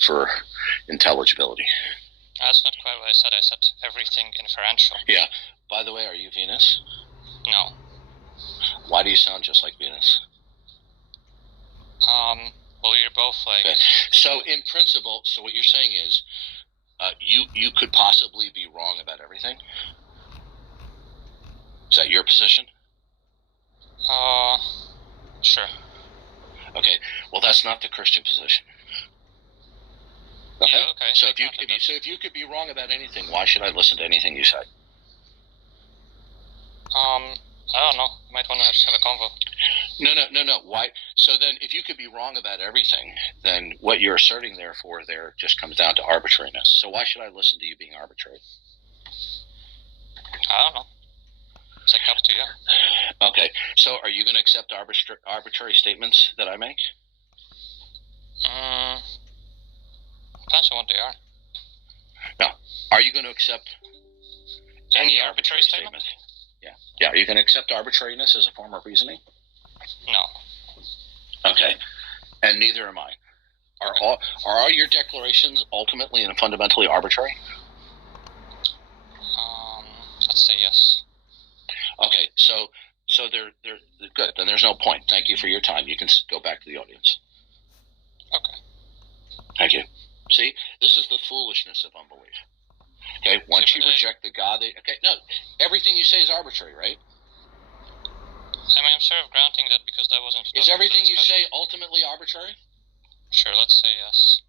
for intelligibility. That's not quite what I said. I said everything inferential. Yeah. By the way, are you Venus? No. Why do you sound just like Venus? Well, you're both like... Okay. So in principle, so what you're saying is you could possibly be wrong about everything? Is that your position? Sure. Okay. Well, that's not the Christian position. Okay. Yeah, okay. So if you could be wrong about anything, why should I listen to anything you say? I don't know. You might want to just have a convo. No. Why? So then, if you could be wrong about everything, then what you're asserting there just comes down to arbitrariness. So why should I listen to you being arbitrary? I don't know. It's like up to you. Okay. So are you going to accept arbitrary statements that I make? Depends on what they are. No. Are you going to accept any arbitrary statement? Yeah. Are you going to accept arbitrariness as a form of reasoning? No. Okay. And neither am I. Are all your declarations ultimately and fundamentally arbitrary? Let's say yes. Okay. So they're good. Then there's no point. Thank you for your time. You can go back to the audience. Okay. Thank you. See, this is the foolishness of unbelief. Okay, once you reject the God, everything you say is arbitrary, right? I mean, I'm sort of granting that because that wasn't... Is everything you say ultimately arbitrary? Sure, let's say yes.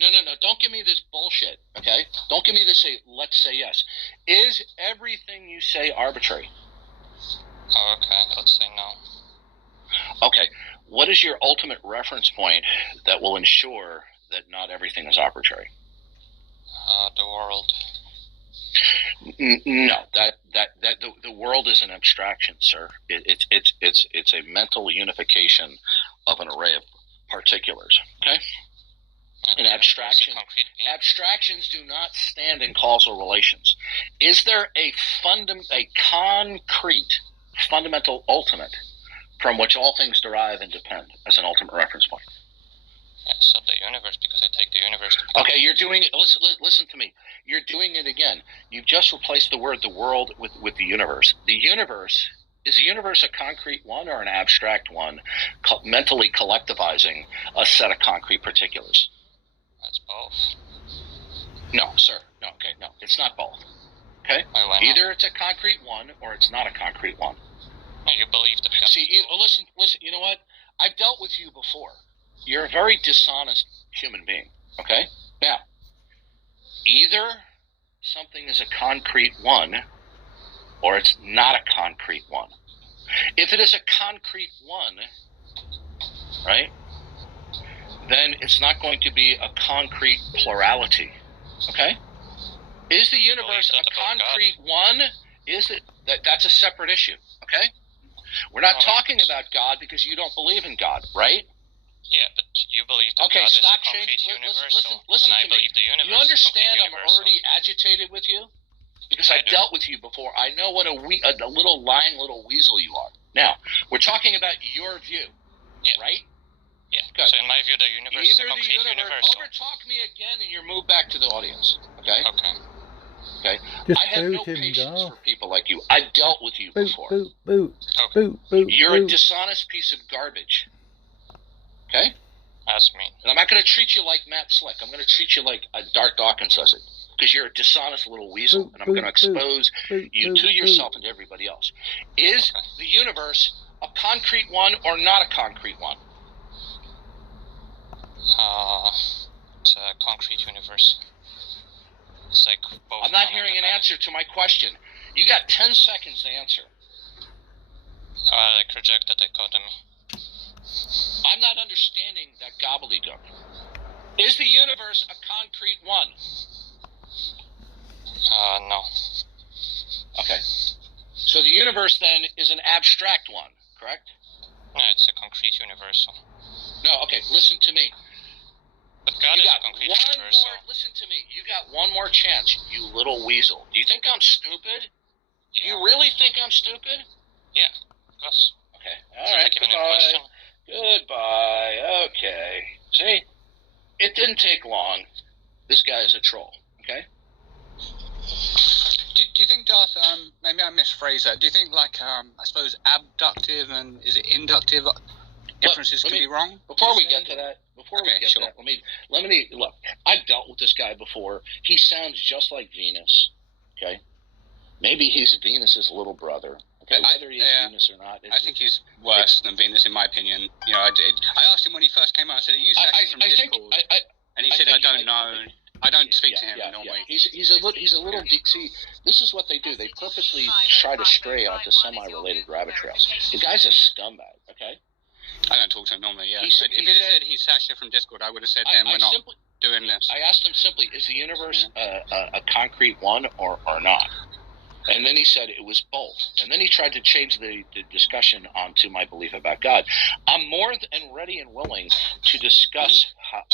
No. Don't give me this bullshit, okay? Don't give me this let's say yes. Is everything you say arbitrary? Oh, okay. Let's say no. Okay. What is your ultimate reference point that will ensure that not everything is arbitrary? The world. No, the world is an abstraction, sir. It's a mental unification of an array of particulars. Okay. An abstraction. Abstractions do not stand in causal relations. Is there a concrete, fundamental ultimate from which all things derive and depend as an ultimate reference point? Yeah, so the universe, because I take the universe to be... Okay, you're doing it. Listen to me. You're doing it again. You've just replaced the word the world with the universe. The universe, is the universe a concrete one or an abstract one, mentally collectivizing a set of concrete particulars? That's both. No, sir. No, okay, no. It's not both. Okay? Why not? Either it's a concrete one or it's not a concrete one. No, you believe that... See, listen, you know what? I've dealt with you before. You're a very dishonest human being, okay? Now, either something is a concrete one or it's not a concrete one. If it is a concrete one, right, then it's not going to be a concrete plurality, okay? Is the universe a concrete one? Is it? That's a separate issue, okay? We're not talking about God because you don't believe in God, right? Yeah, but you believe that God is a concrete universal, listen and I to me. believe the universe. You understand is I'm already agitated with you? Because I've dealt with you before. I know what a little lying little weasel you are. Now, we're talking about your view, right? Yeah, good. So in my view, the universe is a concrete universal. Overtalk me again and you're moved back to the audience, okay? Okay. Just I have no patience for people like you. I've dealt with you before. You're a dishonest piece of garbage. Okay? That's me. And I'm not going to treat you like Matt Slick. I'm going to treat you like Dawkins does it. Because you're a dishonest little weasel. And I'm going to expose you to yourself and to everybody else. Is the universe a concrete one or not a concrete one? It's a concrete universe. It's like both. I'm not hearing an answer to my question. You got 10 seconds to answer. Like reject the dichotomy. I'm not understanding that gobbledygook. Is the universe a concrete one? No. Okay. So the universe then is an abstract one, correct? No, it's a concrete universal. No, okay, listen to me. But God is a concrete universal. Listen to me. You got one more chance, you little weasel. Do you think I'm stupid? Yeah. Do you really think I'm stupid? Yeah, of course. Okay. All right. Goodbye. Goodbye. Okay. See? it didn't take long. This guy is a troll. Okay. Do you think, Darth? Maybe I misphrased that. Do you think, like, I suppose, abductive and is it inductive inferences can be wrong? Before we get to that, let me look. I've dealt with this guy before. He sounds just like Venus. Okay. Maybe he's Venus's little brother. Okay, whether he is Venus or not. I think he's worse than Venus, in my opinion. You know, I asked him when he first came out. I said, "Are you from Discord?" And he said, "I don't know. I don't speak to him normally." He's a little. See, this is what they do. They purposely try to stray onto semi-related rabbit trails. The guy's a scumbag. Okay. I don't talk to him normally. Yeah. If he said he's Sasha from Discord, I would have said, "Then we're not doing this." I asked him simply, "Is the universe a concrete one or not?" And then he said it was both. And then he tried to change the discussion onto my belief about God. I'm more than ready and willing to discuss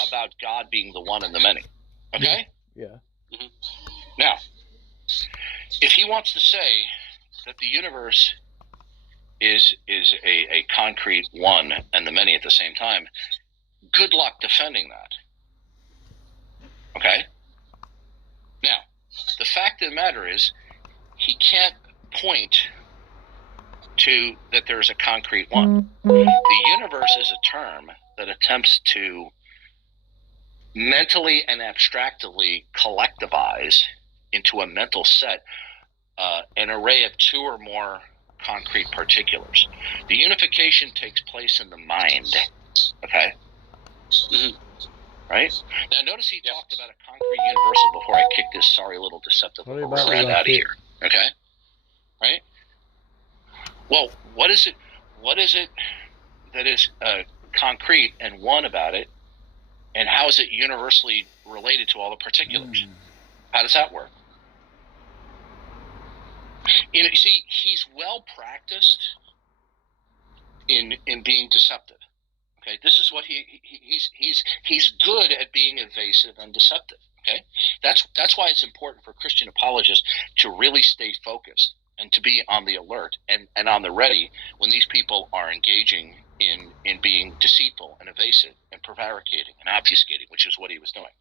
about God being the one and the many. Okay? Yeah. Mm-hmm. Now, if he wants to say that the universe is a concrete one and the many at the same time, good luck defending that. Okay? Now, the fact of the matter is, he can't point to that there's a concrete one. The universe is a term that attempts to mentally and abstractly collectivize into a mental set an array of two or more concrete particulars. The unification takes place in the mind. Okay? Mm-hmm. Right? Now notice he talked about a concrete universal before I kicked this sorry little deceptive little rat out of here. Okay? Right? Well, what is it that is concrete and one about it, and how is it universally related to all the particulars? How does that work? You see, he's well practiced in being deceptive. Okay, this is what he's good at being evasive and deceptive. Okay, that's why it's important for Christian apologists to really stay focused and to be on the alert and on the ready when these people are engaging in being deceitful and evasive and prevaricating and obfuscating, which is what he was doing.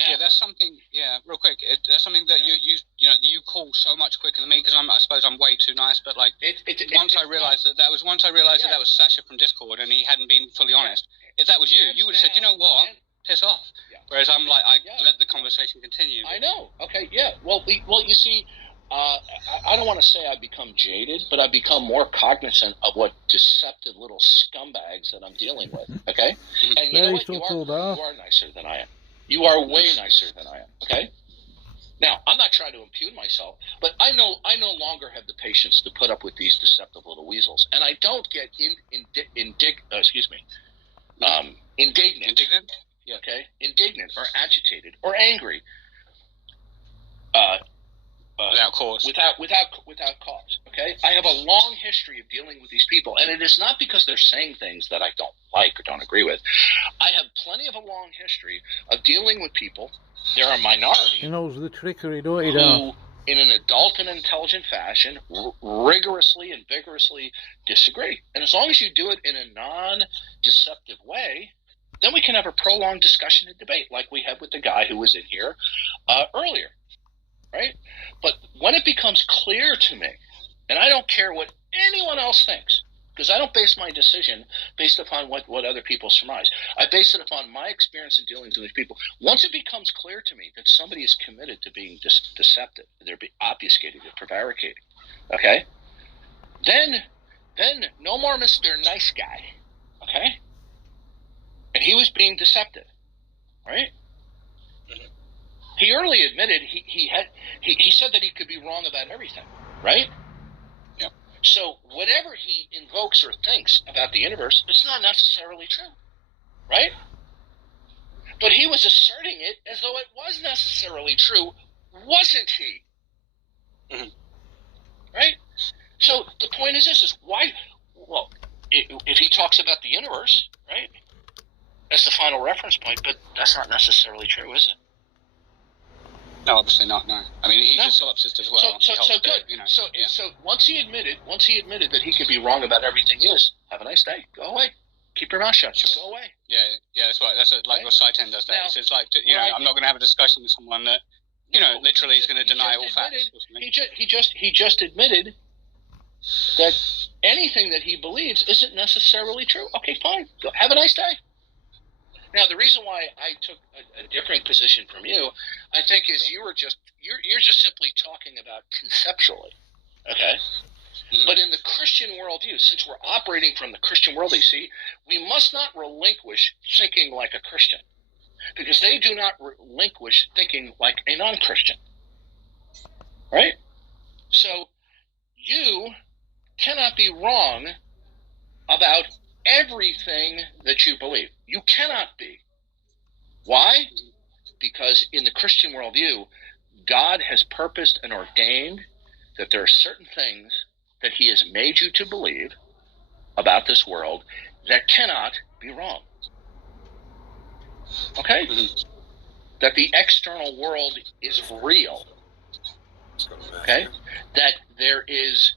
Now, that's something. Yeah, real quick. That's something that you call so much quicker than me because I suppose I'm way too nice. But like once I realized that was Sasha from Discord and he hadn't been fully honest. If that was you, you would have said, "You know what? Piss off." Yeah. Whereas I'm like, I let the conversation continue. I know. Okay. Yeah. Well, you see, I don't want to say I've become jaded, but I've become more cognizant of what deceptive little scumbags that I'm dealing with. Okay. And you know what? You are nicer than I am. You are way nicer than I am. Okay. Now, I'm not trying to impugn myself, but I no longer have the patience to put up with these deceptive little weasels, and I don't get indignant. Yeah, okay, indignant or agitated or angry. Without cause. Without cause. Okay, I have a long history of dealing with these people, and it is not because they're saying things that I don't like or don't agree with. I have plenty of a long history of dealing with people. There are minorities. He knows the trickery, don't he? Who, in an adult and intelligent fashion, rigorously and vigorously disagree. And as long as you do it in a non-deceptive way, then we can have a prolonged discussion and debate like we had with the guy who was in here earlier. Right? But when it becomes clear to me, and I don't care what anyone else thinks, because I don't base my decision based upon what other people surmise. I base it upon my experience in dealing with these people. Once it becomes clear to me that somebody is committed to being deceptive, they're obfuscating, they're prevaricating, okay? Then no more Mr. Nice Guy, okay? And he was being deceptive, right? Mm-hmm. He early admitted he said that he could be wrong about everything, right? Yeah. So whatever he invokes or thinks about the universe, it's not necessarily true, right? But he was asserting it as though it was necessarily true, wasn't he? Mm-hmm. Right? So the point is this: is why? Well, if he talks about the universe, right, that's the final reference point, but that's not necessarily true, is it? No, obviously not. No, I mean he's a solipsist as well. So good. So once he admitted that he could be wrong about everything, have a nice day. Go away. keep your mouth shut. Sure. Go away. Yeah, that's right. That's like what Saitan does. That it's like, I'm not going to have a discussion with someone that literally is going to deny all facts. He just admitted that anything that he believes isn't necessarily true. Okay, fine. Go, have a nice day. Now, the reason why I took a different position from you, I think, is you're just simply talking about conceptually, okay? Mm-hmm. But in the Christian worldview, since we're operating from the Christian worldview, see, we must not relinquish thinking like a Christian, because they do not relinquish thinking like a non-Christian, right? So you cannot be wrong about everything that you believe. You cannot be. Why? Because in the Christian worldview, God has purposed and ordained that there are certain things that he has made you to believe about this world that cannot be wrong. Okay? Mm-hmm. That the external world is real. Okay? That there is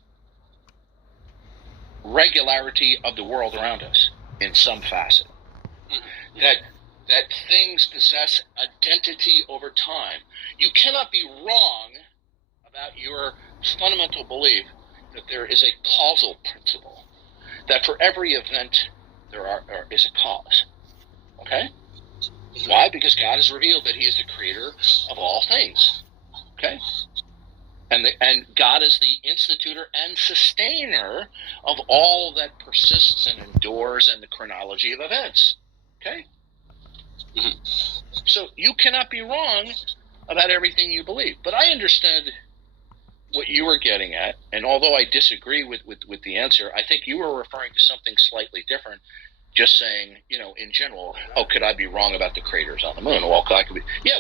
regularity of the world around us in some facet. Mm-hmm. That things possess identity over time. You cannot be wrong about your fundamental belief that there is a causal principle. That for every event there is a cause. Okay? Mm-hmm. Why? Because God has revealed that he is the creator of all things. Okay? And God is the institutor and sustainer of all that persists and endures in the chronology of events. Okay? Mm-hmm. So you cannot be wrong about everything you believe. But I understood what you were getting at, and although I disagree with the answer, I think you were referring to something slightly different, just saying, in general, could I be wrong about the craters on the moon? Well,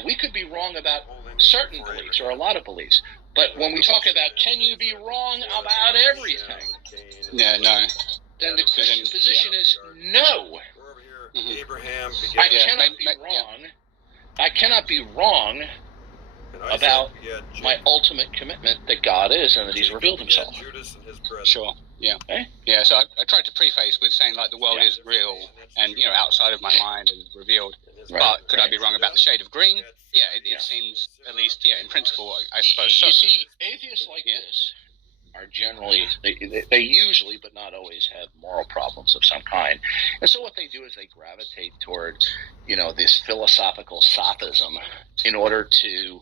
we could be wrong about certain beliefs or a lot of beliefs. But when we talk about can you be wrong about everything? Yeah, no. Then the Christian position is no. Mm-hmm. I cannot be wrong. Yeah. I cannot be wrong about my ultimate commitment that God is and that he's revealed himself. Sure. Yeah. Okay? Yeah, so I tried to preface with saying like the world is real and outside of my mind and revealed. Right. But could I be wrong about the shade of green? Yeah, it seems, at least, in principle, I suppose so. You see, atheists like this are generally, they usually, but not always, have moral problems of some kind. And so what they do is they gravitate toward, this philosophical sophism in order to,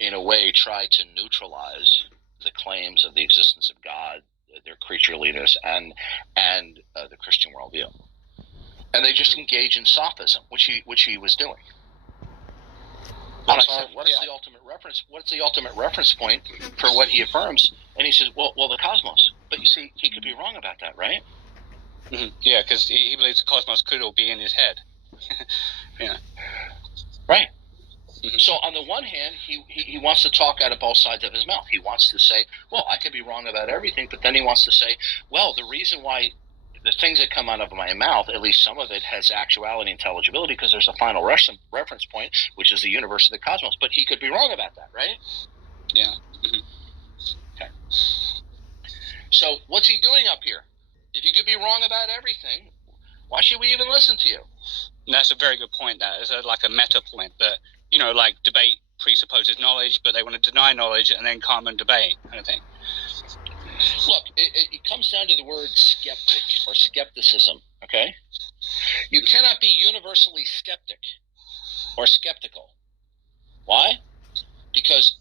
in a way, try to neutralize the claims of the existence of God, their creatureliness, and the Christian worldview. And they just engage in sophism, which he was doing. And I said, what is the ultimate reference? What's the ultimate reference point for what he affirms? And he says, well, the cosmos. But you see, he could be wrong about that, right? Mm-hmm. Yeah, because he believes the cosmos could all be in his head. Yeah. Right. Mm-hmm. So on the one hand, he wants to talk out of both sides of his mouth. He wants to say, well, I could be wrong about everything, but then he wants to say, well, the reason why the things that come out of my mouth, at least some of it, has actuality and intelligibility because there's a final reference point, which is the universe of the cosmos. But he could be wrong about that, right? Yeah. Mm-hmm. Okay. So what's he doing up here? If you could be wrong about everything, why should we even listen to you? And that's a very good point. That is like a meta point that, like debate presupposes knowledge, but they want to deny knowledge and then come and debate kind of thing. Look, it comes down to the word skeptic or skepticism, okay? You cannot be universally skeptic or skeptical. Why? Because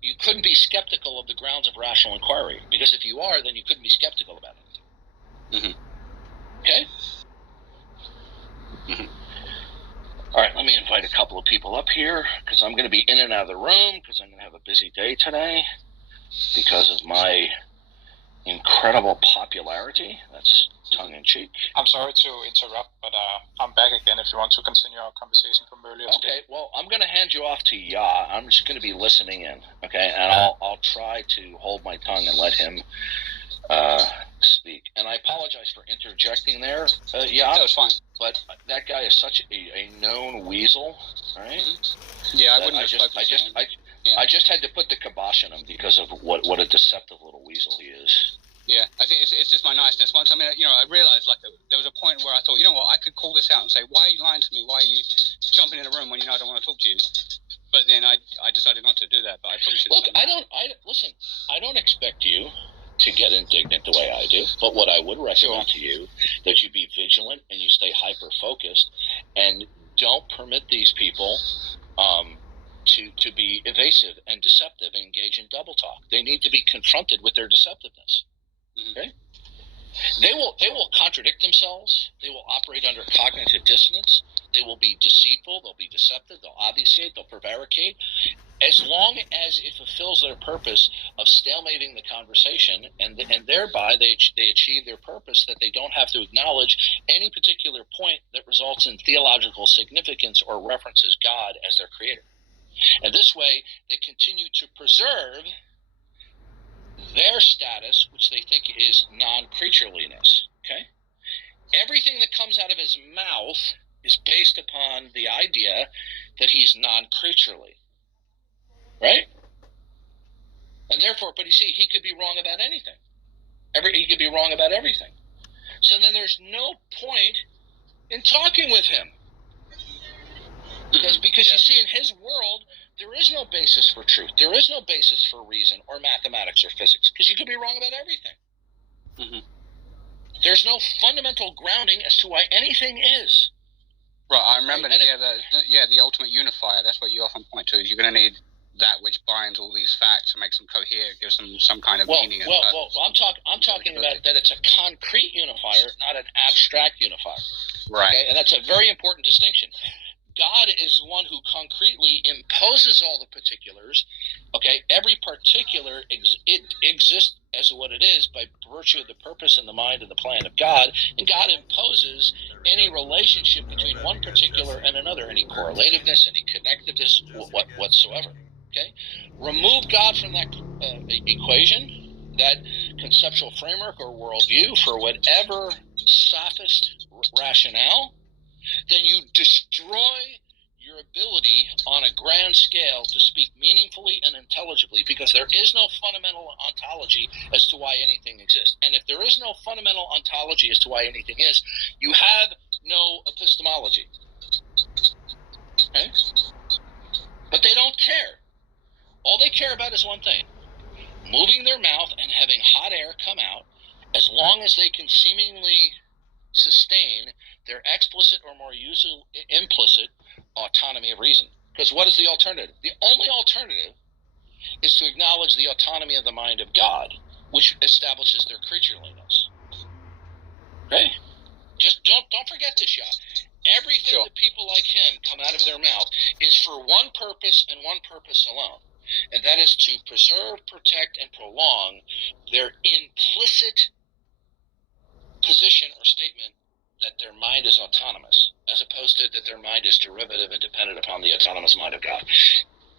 you couldn't be skeptical of the grounds of rational inquiry. Because if you are, then you couldn't be skeptical about anything. Mm-hmm. Okay? Mm-hmm. All right, let me invite a couple of people up here because I'm going to be in and out of the room because I'm going to have a busy day today because of my incredible popularity. That's tongue-in-cheek. I'm sorry to interrupt, but I'm back again if you want to continue our conversation from earlier today. Okay, well, I'm going to hand you off to Ya. I'm just going to be listening in, okay? And I'll try to hold my tongue and let him speak. And I apologize for interjecting there, Ya. That was fine. But that guy is such a known weasel, right? Mm-hmm. Yeah, I wouldn't I just had to put the kibosh on him because of what a deceptive little weasel he is. Yeah, I think it's just my niceness. Once, I realized there was a point where I thought, you know what, I could call this out and say, why are you lying to me? Why are you jumping in a room when you know I don't want to talk to you? But then I decided not to do that. But I probably should. Look, listen. I don't expect you to get indignant the way I do. But what I would recommend to you that you be vigilant and you stay hyper focused and don't permit these people to be evasive and deceptive and engage in double talk. They need to be confronted with their deceptiveness. Okay? They will contradict themselves. They will operate under cognitive dissonance. They will be deceitful. They'll be deceptive. They'll obfuscate. They'll prevaricate. As long as it fulfills their purpose of stalemating the conversation, and thereby they achieve their purpose that they don't have to acknowledge any particular point that results in theological significance or references God as their creator. And this way, they continue to preserve their status, which they think is non-creatureliness. Okay? Everything that comes out of his mouth is based upon the idea that he's non-creaturely. Right? And therefore, but you see, he could be wrong about anything. He could be wrong about everything. So then there's no point in talking with him. Because you see, in his world, there is no basis for truth. There is no basis for reason or mathematics or physics, because you could be wrong about everything. Mm-hmm. There's no fundamental grounding as to why anything is. Right, I remember the ultimate unifier, that's what you often point to, is you're going to need that which binds all these facts and makes them cohere, gives them some kind of meaning. I'm talking about that it's a concrete unifier, not an abstract unifier. Right. Okay? And that's a very important distinction. God is one who concretely imposes all the particulars. Okay, every particular exists as what it is by virtue of the purpose and the mind and the plan of God, and God imposes any relationship between one particular and another, any correlativeness, any connectiveness, whatsoever. Okay, remove God from that equation, that conceptual framework or worldview, for whatever sophist rationale, then you destroy your ability on a grand scale to speak meaningfully and intelligibly, because there is no fundamental ontology as to why anything exists. And if there is no fundamental ontology as to why anything is, you have no epistemology. Okay? But they don't care. All they care about is one thing: moving their mouth and having hot air come out, as long as they can seemingly sustain their explicit or more usual implicit autonomy of reason. Because what is the alternative? The only alternative is to acknowledge the autonomy of the mind of God, which establishes their creatureliness. Okay? Just don't forget this, y'all. Everything that people like him come out of their mouth is for one purpose and one purpose alone. And that is to preserve, protect, and prolong their implicit position or statement that their mind is autonomous, as opposed to that their mind is derivative and dependent upon the autonomous mind of God.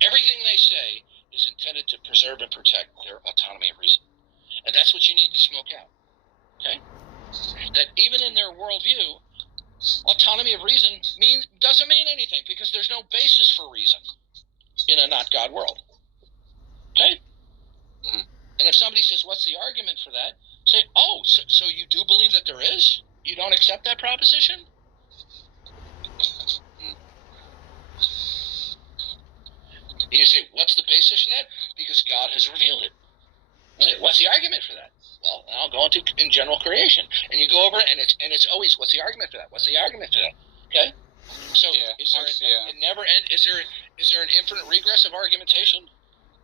Everything they say is intended to preserve and protect their autonomy of reason. And that's what you need to smoke out. Okay? That even in their worldview, autonomy of reason doesn't mean anything, because there's no basis for reason in a not God world. Okay? Mm-hmm. And if somebody says, what's the argument for that? Say, so you do believe that there is? You don't accept that proposition? And you say, what's the basis for that? Because God has revealed it. What's the argument for that? Well, I'll go into in general creation, and you go over it, and it's always, what's the argument for that? What's the argument for that? Okay. So is there an infinite regress of argumentation?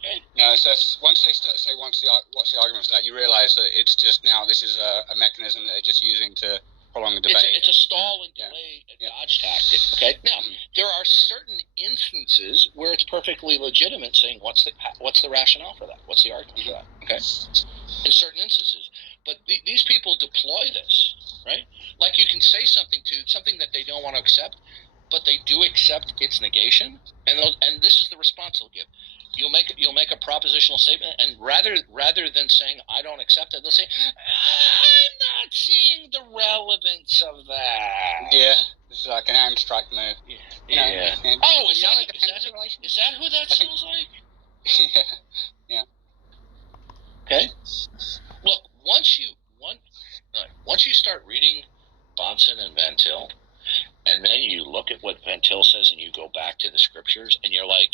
Okay. No, so once they say what's the argument for that, you realize that it's just now this is a mechanism that they're just using to prolong the debate. It's a stall and delay dodge tactic. Okay. Now there are certain instances where it's perfectly legitimate saying what's the rationale for that? What's the argument for that? Okay. In certain instances, but these people deploy this, right? Like you can say something that they don't want to accept, but they do accept its negation, and this is the response they'll give. You'll make a propositional statement, and rather than saying I don't accept it, they'll say I'm not seeing the relevance of that. Yeah, it's like an arm strike move. Yeah. Is that who that sounds like? Yeah. Okay. Look, once you start reading Bonson and Van Til, and then you look at what Van Til says, and you go back to the scriptures, and you're like,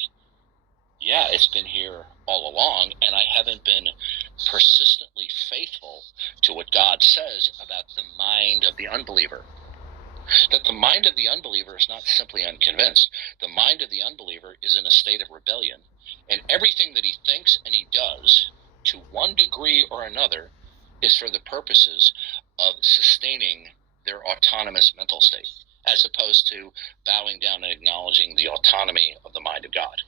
yeah, it's been here all along, and I haven't been persistently faithful to what God says about the mind of the unbeliever. That the mind of the unbeliever is not simply unconvinced. The mind of the unbeliever is in a state of rebellion, and everything that he thinks and he does, to one degree or another, is for the purposes of sustaining their autonomous mental state, as opposed to bowing down and acknowledging the autonomy of the mind of God.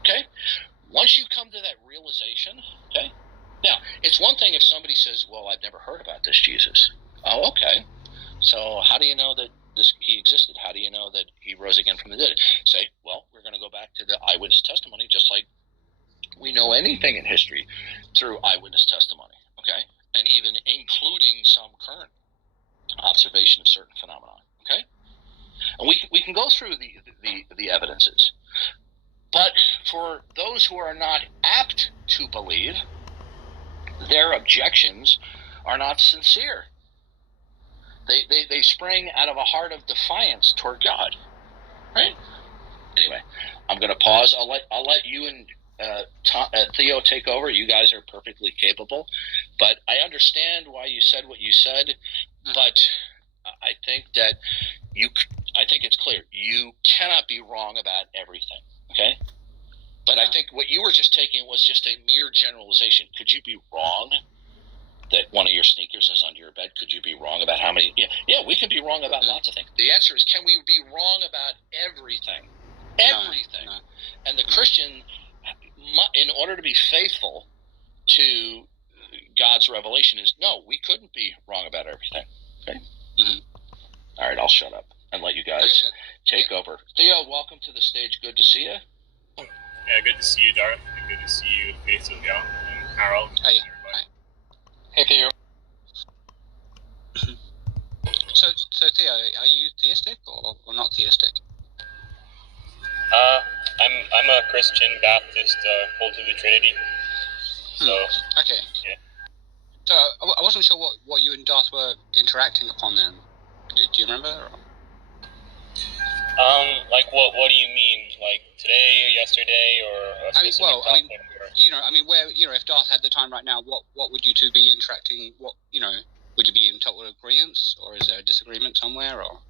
Okay? Once you come to that realization, okay? Now, it's one thing if somebody says, well, I've never heard about this Jesus. Oh, okay. So how do you know that he existed? How do you know that he rose again from the dead? Say, well, we're going to go back to the eyewitness testimony, just like we know anything in history through eyewitness testimony, okay? And even including some current observation of certain phenomena, okay? And we can go through the evidences. But for those who are not apt to believe, their objections are not sincere. They spring out of a heart of defiance toward God, right? Anyway, I'm going to pause. I'll let you and Theo take over. You guys are perfectly capable, but I understand why you said what you said. But I think that I think it's clear you cannot be wrong about everything. Okay, but I think what you were just taking was just a mere generalization. Could you be wrong that one of your sneakers is under your bed? Could you be wrong about how many? Yeah, we can be wrong about lots of things. The answer is, can we be wrong about everything? Everything. No. And the Christian, in order to be faithful to God's revelation, is no, we couldn't be wrong about everything. Okay? Mm-hmm. All right, I'll shut up and let you guys take over. Theo, welcome to the stage. Good to see you. Yeah, good to see you, Darth, and good to see you, Faith of Young, and Harold. Hey. Hey, Theo. So Theo, are you theistic or not theistic? I'm a Christian Baptist, hold to the Trinity. So okay. Yeah. So I wasn't sure what you and Darth were interacting upon then. Do you remember? Or? Like what do you mean? Like today or yesterday or a specific topic? Where if Darth had the time right now, what would you two be interacting? What would you be in total agreement, or is there a disagreement somewhere? Or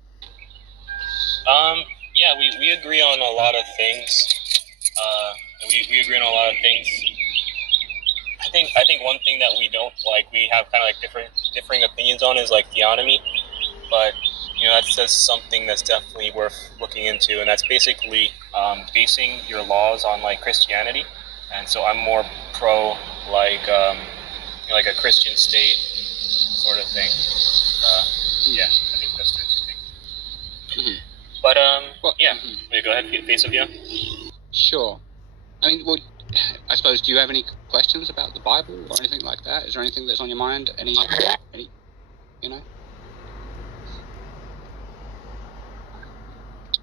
yeah, we agree on a lot of things. We agree on a lot of things. I think one thing that we don't like, we have kind of like differing opinions on, is like theonomy, but that's something that's definitely worth looking into, and that's basically basing your laws on like Christianity. And so I'm more pro like a Christian state sort of thing. Yeah, I think that's interesting. Mm-hmm. But yeah, go ahead, Face of you. Sure. I suppose, do you have any questions about the Bible or anything like that? Is there anything that's on your mind? Any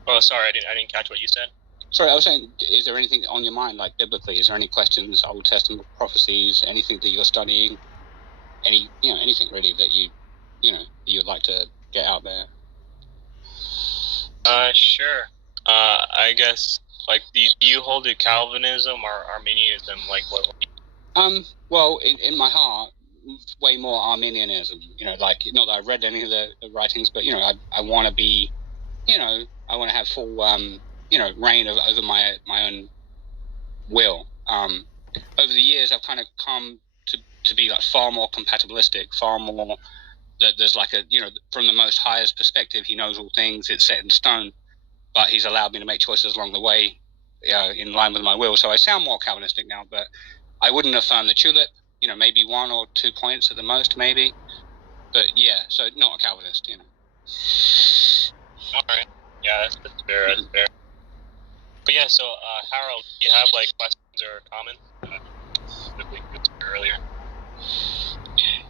Oh, sorry, I didn't catch what you said. Sorry, I was saying, is there anything on your mind, like biblically? Is there any questions, Old Testament prophecies, anything that you're studying? Anything really that you'd like to get out there? Sure. I guess, like, do you hold to Calvinism or Arminianism? Like, what? Well, in my heart, way more Arminianism. Not that I've read any of the writings, but I want to be, I want to have full, reign over my own will. Over the years, I've kind of come to be like far more compatibilistic, far more that there's like from the Most High's perspective, He knows all things, it's set in stone, but He's allowed me to make choices along the way, in line with my will. So I sound more Calvinistic now, but I wouldn't affirm the tulip. Maybe 1 or 2 points at the most, maybe. But yeah, so not a Calvinist. All right. Yeah, that's fair. That's fair. But yeah, so Harold, do you have like questions or comments? Earlier.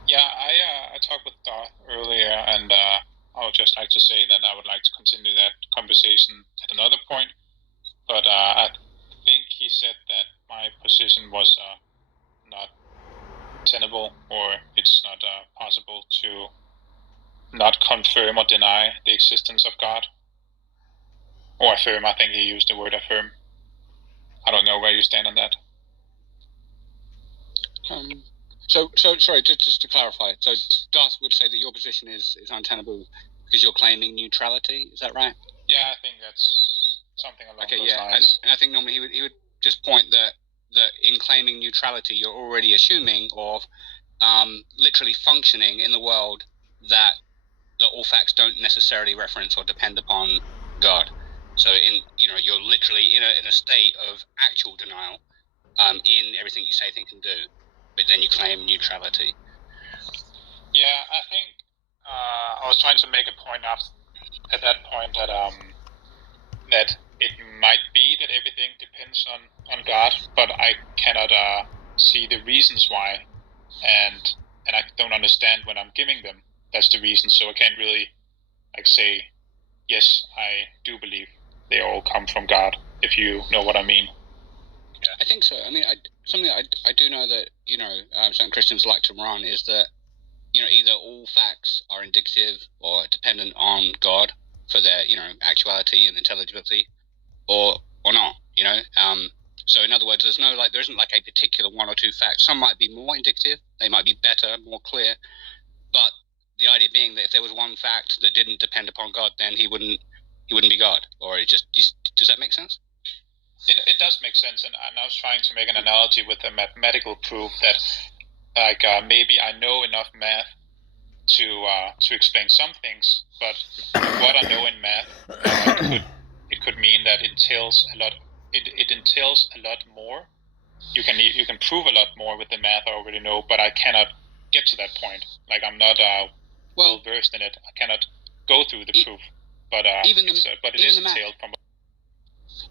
Yeah, I talked with Darth earlier, and I would just like to say that I would like to continue that conversation at another point. But I think he said that my position was not tenable, or it's not possible to not confirm or deny the existence of God. Or affirm, I think he used the word affirm. I don't know where you stand on that. So sorry, just to clarify. So Darth would say that your position is untenable because you're claiming neutrality. Is that right? Yeah, I think that's something along those lines. And I think normally he would just point that in claiming neutrality, you're already assuming of literally functioning in the world that all facts don't necessarily reference or depend upon God. So you're literally in a state of actual denial in everything you say, think, and do, but then you claim neutrality. Yeah, I think I was trying to make a point at that point that that it might be that everything depends on God, but I cannot see the reasons why, and I don't understand when I'm giving them. That's the reason. So I can't really say, yes, I do believe they all come from God, if you know what I mean. Yeah. I think so. I mean, something I do know that certain Christians like to run is that either all facts are indicative or dependent on God for their actuality and intelligibility, or not. So in other words, there isn't a particular one or two facts. Some might be more indicative, they might be better, more clear, but the idea being that if there was one fact that didn't depend upon God, then he wouldn't be God. Or does that make sense? It does make sense, and I was trying to make an analogy with a mathematical proof that maybe I know enough math to explain some things, but what I know in math it could mean that it entails a lot. It entails a lot more. You can prove a lot more with the math I already know, but I cannot get to that point. I'm not well versed in it. I cannot go through the proof, but it is entailed from.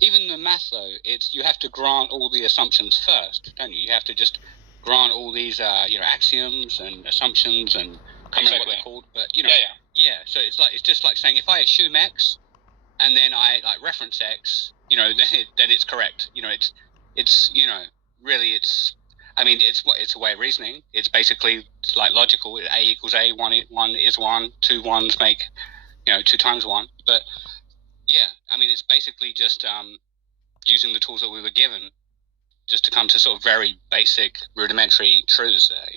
Even the math, though, you have to grant all the assumptions first, don't you? You have to just grant all these axioms and assumptions and I can't remember what they're called, but yeah. So it's just like saying if I assume X and then I reference X, then it's correct. It's really it's. I mean, it's a way of reasoning. It's basically logical. A equals A. One is one. Two ones make 2 times 1. But yeah, I mean, it's basically just using the tools that we were given just to come to sort of very basic, rudimentary truths there,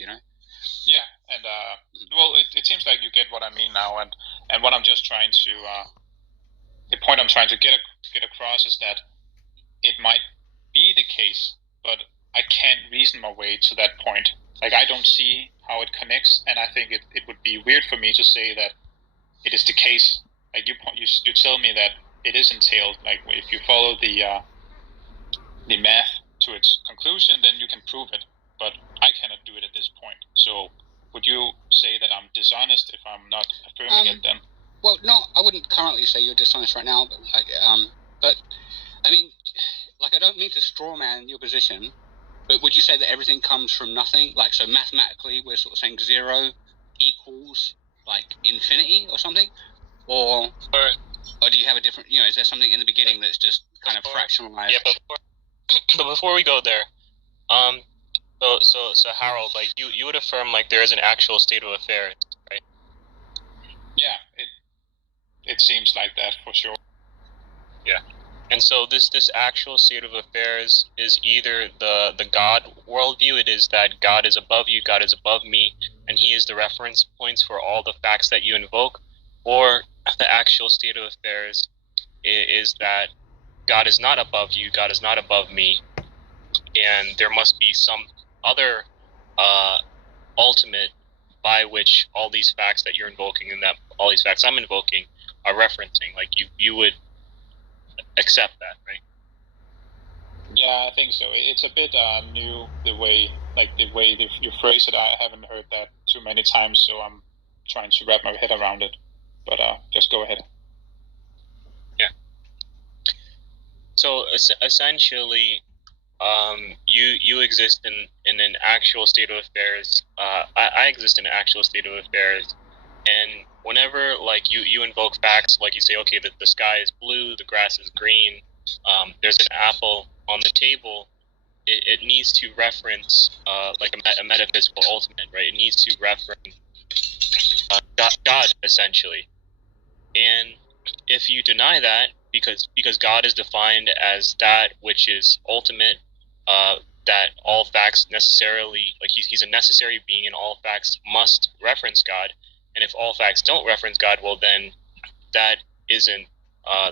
Yeah, and well, it seems like you get what I mean now, and what I'm just trying to, the point I'm trying to get across is that it might be the case, but I can't reason my way to that point. I don't see how it connects, and I think it would be weird for me to say that it is the case. You tell me that it is entailed. If you follow the math to its conclusion, then you can prove it. But I cannot do it at this point. So would you say that I'm dishonest if I'm not affirming it then? Well, no, I wouldn't currently say you're dishonest right now, but I mean, I don't mean to straw man your position, but would you say that everything comes from nothing? So mathematically, we're sort of saying 0 equals infinity or something, or do you have a different? Is there something in the beginning that's just kind of fractionalized? Yeah, but before we go there, so Harold, you would affirm there is an actual state of affairs, right? Yeah, it seems like that for sure. Yeah, and so this actual state of affairs is either the God worldview. It is that God is above you, God is above me, and He is the reference points for all the facts that you invoke, or the actual state of affairs is that God is not above you, God is not above me, and there must be some other ultimate by which all these facts that you're invoking and that all these facts I'm invoking are referencing. You would accept that, right? Yeah, I think so. It's a bit new the way you phrase it. I haven't heard that too many times, so I'm trying to wrap my head around it. But just go ahead. Yeah. So essentially, you exist in an actual state of affairs. I exist in an actual state of affairs, and whenever you invoke facts, you say, okay, the sky is blue, the grass is green, there's an apple on the table, it needs to reference like a metaphysical ultimate, right? It needs to reference God essentially. And if you deny that, because God is defined as that which is ultimate, that all facts necessarily, like he's a necessary being, and all facts must reference God. And if all facts don't reference God, well then that isn't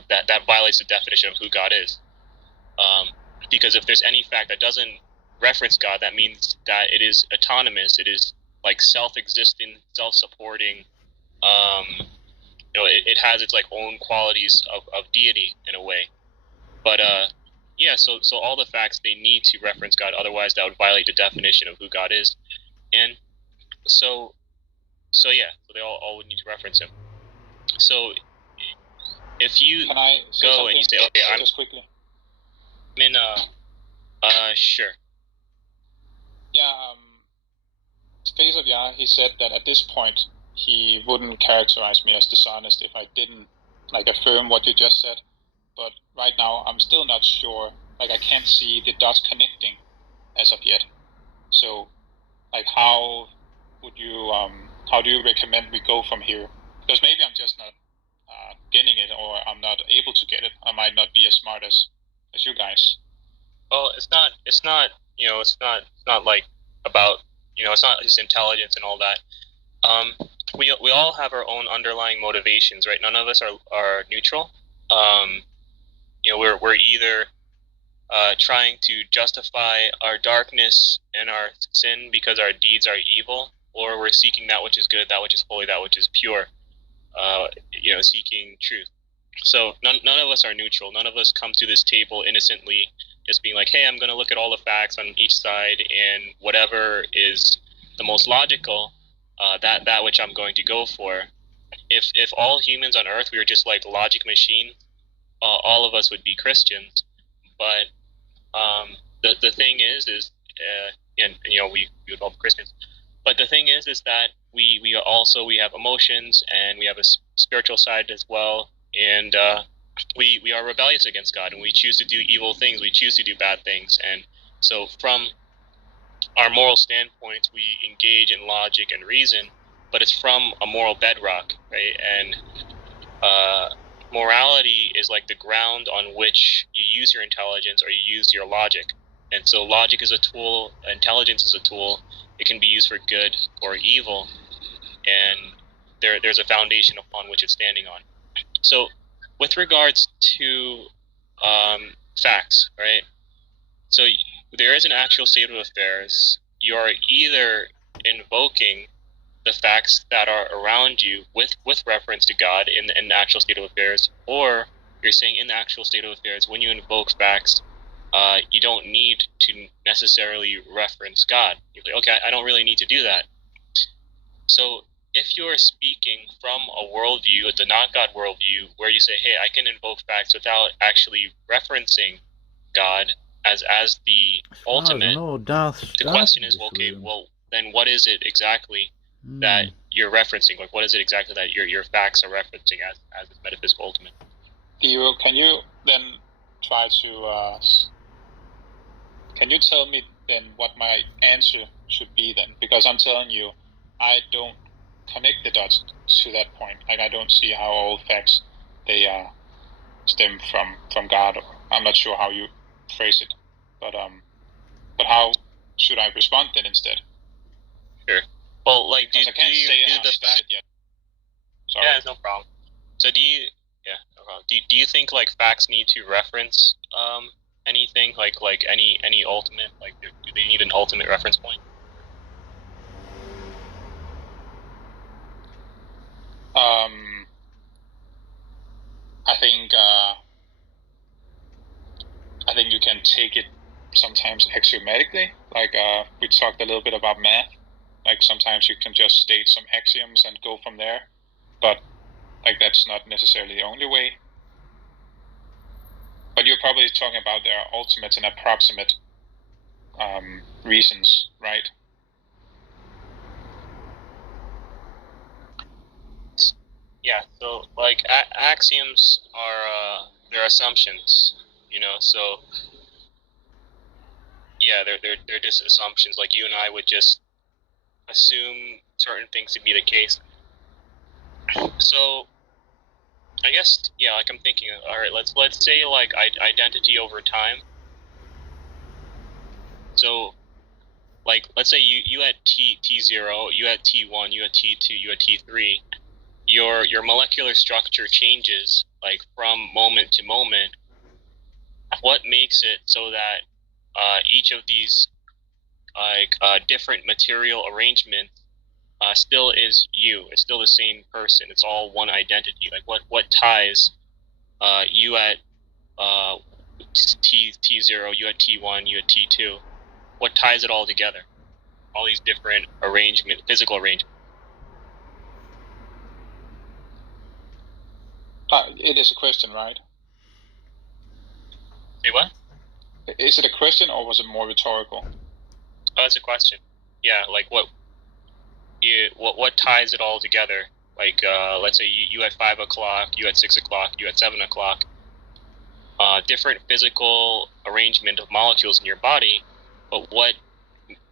that violates the definition of who God is. Because if there's any fact that doesn't reference God, that means that it is autonomous. It is like self-existing, self-supporting. It has its like own qualities of deity in a way. But yeah, so all the facts, they need to reference God, otherwise that would violate the definition of who God is. And so yeah, so they all would need to reference him. So if you Can I go and you say, okay, I'm just quickly. in sure. Yeah, Face of Yah, he said that at this point he wouldn't characterize me as dishonest if I didn't like affirm what you just said. But right now I'm still not sure. Like I can't see the dots connecting as of yet. So, like, how do you recommend we go from here? Because maybe I'm just not getting it, or I'm not able to get it. I might not be as smart as you guys. Well, it's not like about, it's not just intelligence and all that. We all have our own underlying motivations, right? None of us are neutral. We're either trying to justify our darkness and our sin because our deeds are evil, or we're seeking that which is good, that which is holy, that which is pure. Seeking truth. So none of us are neutral. None of us come to this table innocently, just being like, hey, I'm going to look at all the facts on each side, and whatever is the most logical, that which I'm going to go for. If all humans on Earth, we were just like logic machine, all of us would be Christians. But the thing is and we would all be Christians. But the thing is that we have emotions, and we have a spiritual side as well, and we are rebellious against God, and we choose to do evil things. We choose to do bad things, and so from our moral standpoint, we engage in logic and reason, but it's from a moral bedrock, right? And morality is like the ground on which you use your intelligence or you use your logic. And so logic is a tool, intelligence is a tool. It can be used for good or evil, and there's a foundation upon which it's standing on. So with regards to facts, right? So there is an actual state of affairs. You are either invoking the facts that are around you with reference to God in the actual state of affairs, or you're saying in the actual state of affairs, when you invoke facts, you don't need to necessarily reference God. You're like, okay, I don't really need to do that. So if you're speaking from a worldview, the not-God worldview, where you say, hey, I can invoke facts without actually referencing God as the ultimate, the question is, okay, well, then what is it exactly that you're referencing? Like, what is it exactly that your facts are referencing as its metaphysical ultimate? Can you then try to can you tell me then what my answer should be then? Because I'm telling you, I don't connect the dots to that point. Like, I don't see how all facts they stem from God. I'm not sure how you phrase it, but how should I respond then instead? Sure. Well, like, I can't say I understand it yet. Sorry. Yeah, no problem. So do you think like facts need to reference anything, like any ultimate, like do they need an ultimate reference point? I think you can take it sometimes axiomatically. Like we talked a little bit about math. Like sometimes you can just state some axioms and go from there, but like that's not necessarily the only way. But you're probably talking about their ultimate and approximate reasons, right? Yeah. So like axioms are they're assumptions, so yeah. they're just assumptions. Like you and I would just assume certain things to be the case. So I guess like I'm thinking, all right, let's say like identity over time. So like let's say you at T0, you at T1, you at T2, you at T3, your molecular structure changes like from moment to moment. What makes it so that each of these different material arrangements still is you? It's still the same person. It's all one identity. Like what ties you at T0, you at T1, you at T2? What ties it all together? All these different physical arrangements. It is a question, right? Say what? Is it a question or was it more rhetorical? Oh, it's a question. Yeah, like what ties it all together? Like let's say you at 5 o'clock, you at 6 o'clock, you at 7 o'clock. Different physical arrangement of molecules in your body, but what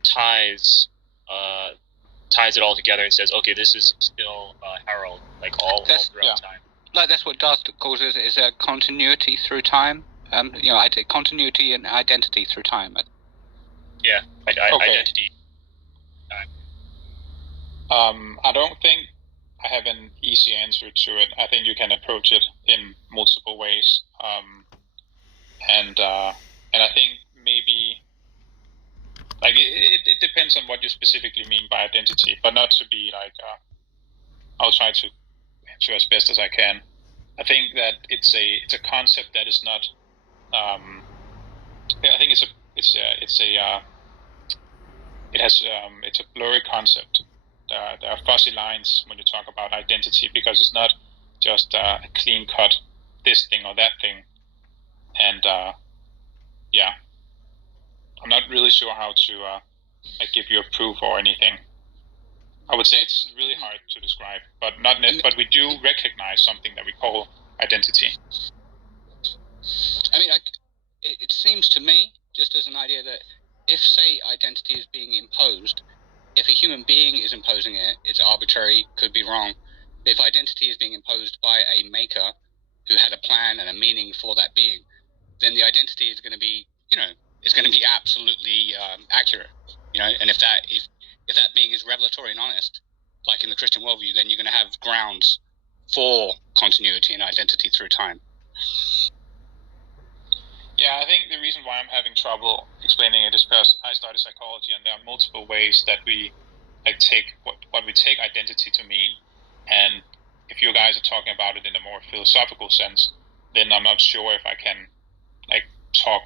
ties it all together and says, okay, this is still Harold, like all throughout time. Like that's what Darth calls it, is a continuity through time. Continuity and identity through time. Yeah, identity. I don't think I have an easy answer to it. I think you can approach it in multiple ways, and I think maybe like it depends on what you specifically mean by identity, but not to be like I'll try to answer as best as I can. I think that it's a concept that is not. I think it's a blurry concept. There are fuzzy lines when you talk about identity because it's not just a clean cut this thing or that thing, and I'm not really sure how to give you a proof or anything. I would say it's really hard to describe, but but we do recognize something that we call identity. I mean, it seems to me, just as an idea, that if, say, identity is being imposed, if a human being is imposing it, it's arbitrary, could be wrong. But if identity is being imposed by a maker who had a plan and a meaning for that being, then the identity is going to be, is going to be absolutely accurate. And if that being is revelatory and honest, like in the Christian worldview, then you're going to have grounds for continuity and identity through time. Yeah, I think the reason why I'm having trouble explaining it is because I study psychology, and there are multiple ways that we take what we take identity to mean. And if you guys are talking about it in a more philosophical sense, then I'm not sure if I can talk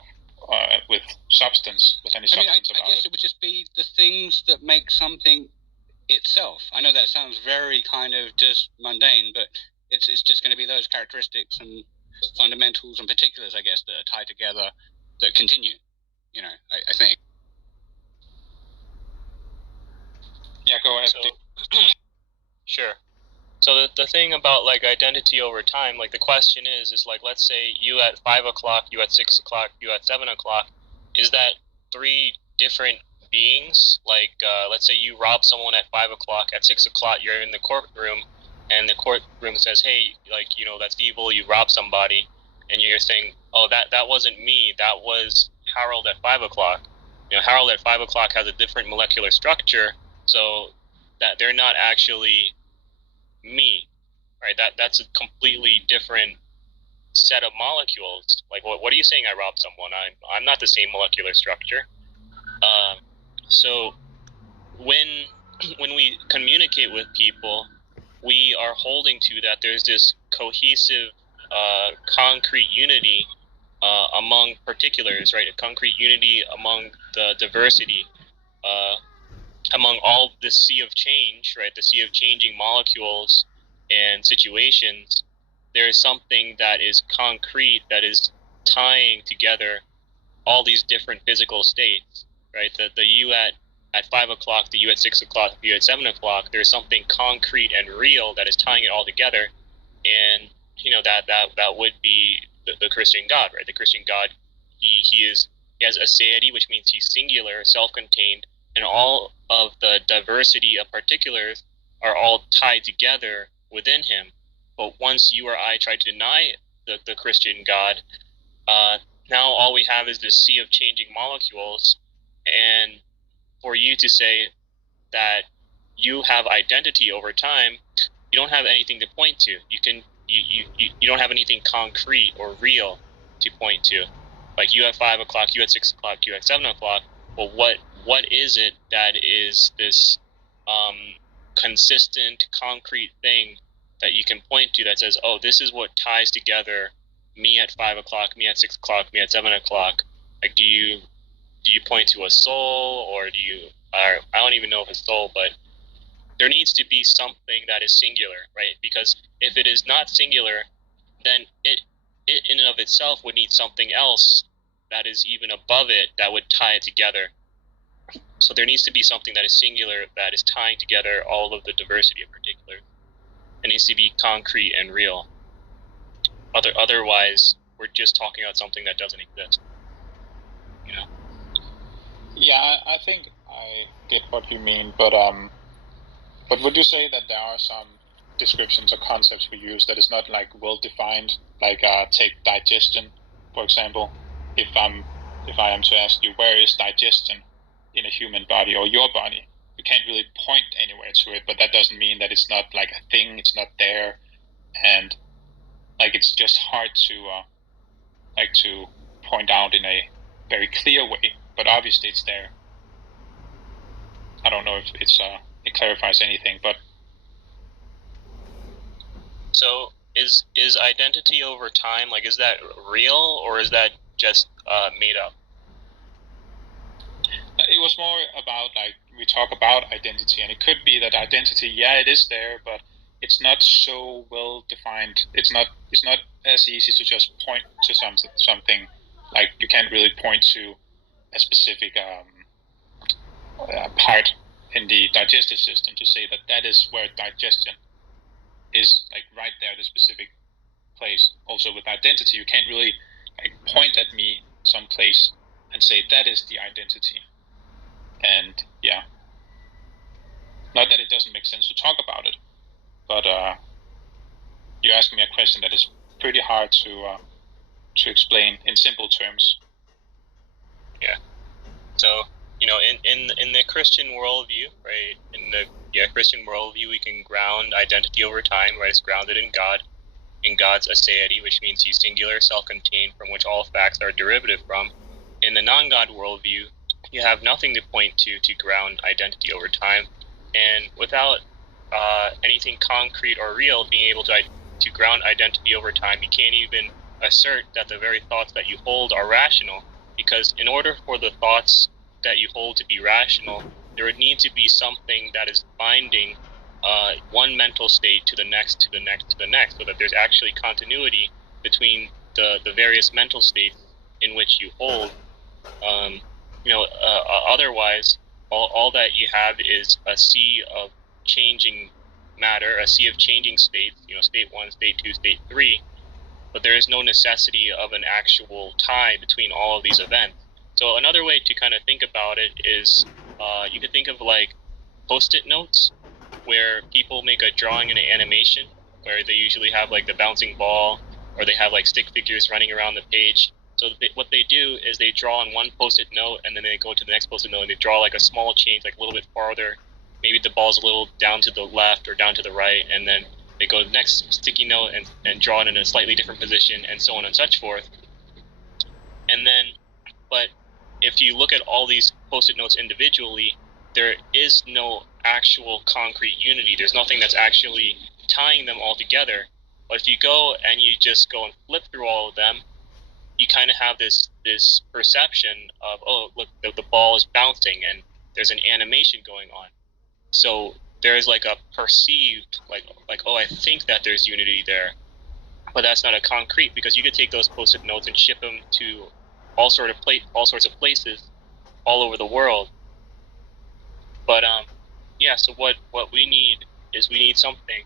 with substance, with any substance about it. I guess it would just be the things that make something itself. I know that sounds very kind of just mundane, but it's just going to be those characteristics and fundamentals and particulars, I guess, that are tied together that continue. I think. Yeah, go ahead. Sure. So the thing about identity over time, the question is let's say you at 5 o'clock, you at 6 o'clock, you at 7 o'clock, is that 3 different beings? Let's say you rob someone at 5 o'clock, at 6 o'clock you're in the courtroom, and the courtroom says, hey, that's evil, you robbed somebody, and you're saying, oh, that wasn't me, that was Harold at 5 o'clock. Harold at 5 o'clock has a different molecular structure, so that they're not actually me, right? That's a completely different set of molecules. What are you saying? I robbed someone. I'm not the same molecular structure. So when we communicate with people, we are holding to that there's this cohesive, concrete unity among particulars, right? A concrete unity among the diversity, among all the sea of change, right? The sea of changing molecules and situations. There is something that is concrete that is tying together all these different physical states, right? The you at 5 o'clock, the you at 6 o'clock, the you at 7 o'clock, there's something concrete and real that is tying it all together. And, that would be the Christian God, right? The Christian God, he is He has aseity, which means he's singular, self-contained, and all of the diversity of particulars are all tied together within him. But once you or I try to deny the Christian God, now all we have is this sea of changing molecules, and for you to say that you have identity over time, you don't have anything to point to. You don't have anything concrete or real to point to. Like, you at 5 o'clock, you at 6 o'clock, you at 7 o'clock. Well, what is it that is this consistent, concrete thing that you can point to that says, oh, this is what ties together me at 5 o'clock, me at 6 o'clock, me at 7 o'clock? Like, do you point to a soul, or I don't even know if it's soul, but there needs to be something that is singular, right? Because if it is not singular, then it in and of itself would need something else that is even above it that would tie it together. So there needs to be something that is singular, that is tying together all of the diversity of particulars. It needs to be concrete and real. Otherwise, we're just talking about something that doesn't exist. You know? Yeah, I think I get what you mean, but would you say that there are some descriptions or concepts we use that is not like well defined, like take digestion, for example? If I am to ask you, where is digestion in a human body or your body, you can't really point anywhere to it, but that doesn't mean that it's not like a thing, it's not there, and like it's just hard to point out in a very clear way, but obviously it's there. I don't know if it clarifies anything, but so is identity over time, like, is that real, or is that just made up? It was more about, like, we talk about identity, and it could be that identity, yeah, it is there, but it's not so well defined. It's not as easy to just point to something. Like, you can't really point to a specific part in the digestive system to say that is where digestion is, like, right there, the specific place. Also with identity, you can't really, like, point at me someplace and say that is the identity. And yeah, not that it doesn't make sense to talk about it, but you're asking me a question that is pretty hard to explain in simple terms. Yeah. So, you know, in the Christian worldview, right? In the Christian worldview, we can ground identity over time, right? It's grounded in God, in God's aseity, which means he's singular, self-contained, from which all facts are derivative from. In the non-God worldview, you have nothing to point to ground identity over time, and without anything concrete or real being able to ground identity over time, you can't even assert that the very thoughts that you hold are rational, because in order for the thoughts that you hold to be rational, there would need to be something that is binding one mental state to the next, to the next, to the next, so that there's actually continuity between the various mental states in which you hold. Otherwise, all that you have is a sea of changing matter, a sea of changing states, state 1, state 2, state 3, but there is no necessity of an actual tie between all of these events. So another way to kind of think about it is you could think of like Post-it notes, where people make a drawing and an animation, where they usually have like the bouncing ball, or they have like stick figures running around the page. So what they do is they draw on one Post-it note, and then they go to the next Post-it note, and they draw like a small change, like a little bit farther. Maybe the ball's a little down to the left or down to the right, and then they go to the next sticky note and draw it in a slightly different position, and so on and such forth. And then, but if you look at all these Post-it notes individually, there is no actual concrete unity. There's nothing that's actually tying them all together. But if you go and you just go and flip through all of them, you kind of have this perception of, oh, look, the ball is bouncing and there's an animation going on. So there's like a perceived, like oh, I think that there's unity there. But that's not a concrete, because you could take those Post-it notes and ship them to all sorts of places all over the world. But so what we need is something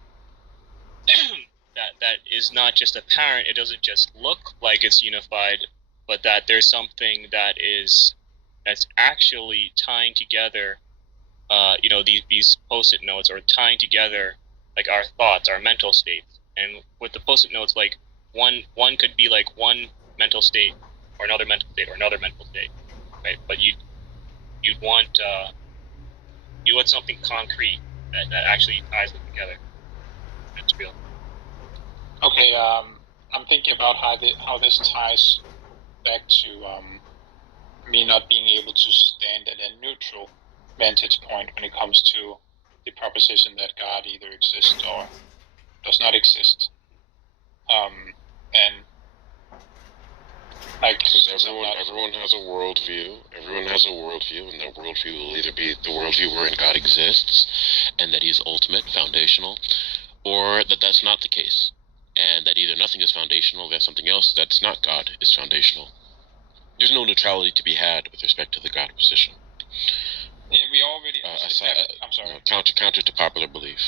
that is not just apparent. It doesn't just look like it's unified, but that there's something that's actually tying together, these post-it notes, or tying together like our thoughts, our mental states. And with the post-it notes, like one could be like one mental state or another mental state or another mental state, right? But you'd want something concrete that actually ties them together. It's real. Okay, I'm thinking about how this ties back to me not being able to stand at a neutral vantage point when it comes to the proposition that God either exists or does not exist. And like, because everyone has a worldview. Everyone has a worldview, and that worldview will either be the worldview wherein God exists, and that He's ultimate, foundational, or that that's not the case, and that either nothing is foundational, that something else that's not God is foundational. There's no neutrality to be had with respect to the God position. Yeah, we already. I'm sorry. Counter to popular belief.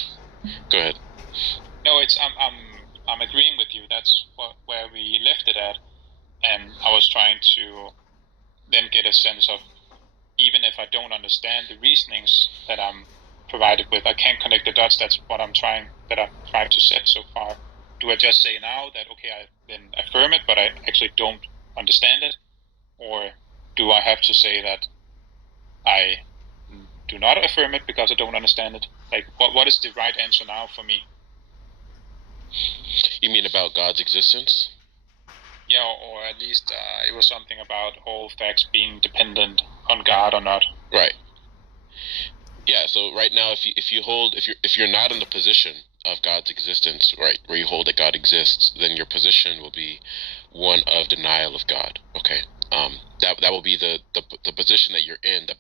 Go ahead. No, it's I'm agreeing with you. That's where we left it at, and I was trying to then get a sense of, even if I don't understand the reasonings that I'm provided with, I can't connect the dots. That's what I've tried to set so far. Do I just say now that okay, I then affirm it, but I actually don't understand it, or do I have to say that I do not affirm it because I don't understand it? Like, what is the right answer now for me? You mean about God's existence? Yeah, or at least it was something about all facts being dependent on God or not. Right. Yeah. So right now, if you're not in the position of God's existence, right, where you hold that God exists, then your position will be one of denial of God. Okay. That will be the position that you're in. That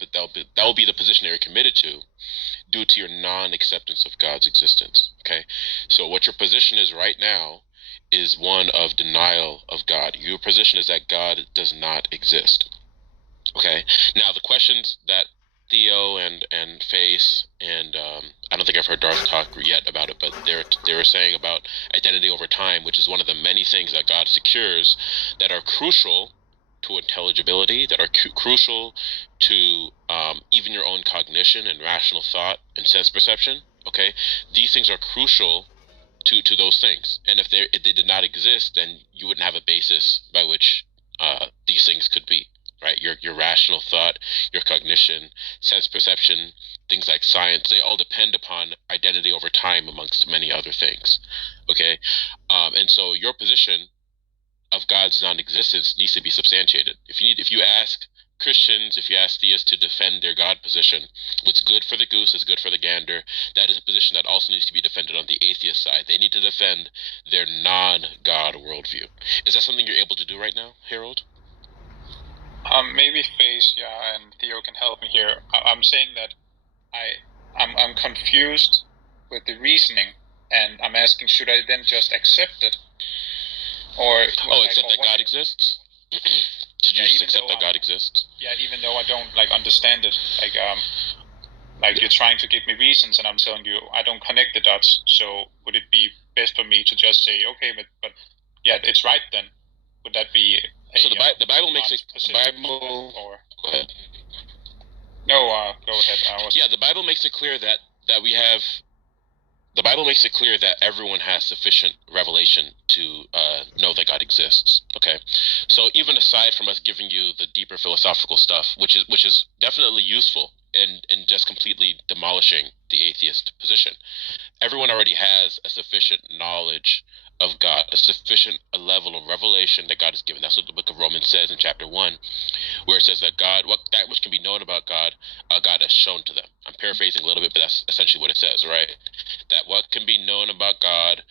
will be the position that you're committed to, due to your non-acceptance of God's existence. Okay. So what your position is right now is one of denial of God. Your position is that God does not exist. Okay. Now the questions that Theo and Face and I don't think I've heard Darth talk yet about it, but they were saying about identity over time, which is one of the many things that God secures that are crucial to intelligibility, that are crucial to even your own cognition and rational thought and sense perception. Okay, these things are crucial to those things, and if they did not exist, then you wouldn't have a basis by which these things could be. Right, your rational thought, your cognition, sense perception, things like science, they all depend upon identity over time, amongst many other things. Okay, and so your position of God's non-existence needs to be substantiated. If you ask Christians, if you ask theists to defend their God position, what's good for the goose is good for the gander. That is a position that also needs to be defended on the atheist side. They need to defend their non-God worldview. Is that something you're able to do right now, Harold? Maybe Face, yeah, and Theo can help me here. I'm saying that I'm confused with the reasoning, and I'm asking, should I then just accept it, or accept that God exists? Should you just accept that God exists? Yeah, even though I don't understand it, like you're trying to give me reasons, and I'm telling you I don't connect the dots. So would it be best for me to just say, okay, but yeah, it's right then? Would that be? So the Bible makes it. The Bible. Or, go ahead. No, go ahead. The Bible makes it clear that we have. The Bible makes it clear that everyone has sufficient revelation to know that God exists. Okay, so even aside from us giving you the deeper philosophical stuff, which is definitely useful in just completely demolishing the atheist position, everyone already has a sufficient knowledge of God, a sufficient level of revelation that God has given. That's what the book of Romans says in chapter 1, where it says that that which can be known about God, God has shown to them. I'm paraphrasing a little bit, but that's essentially what it says, right? That what can be known about God,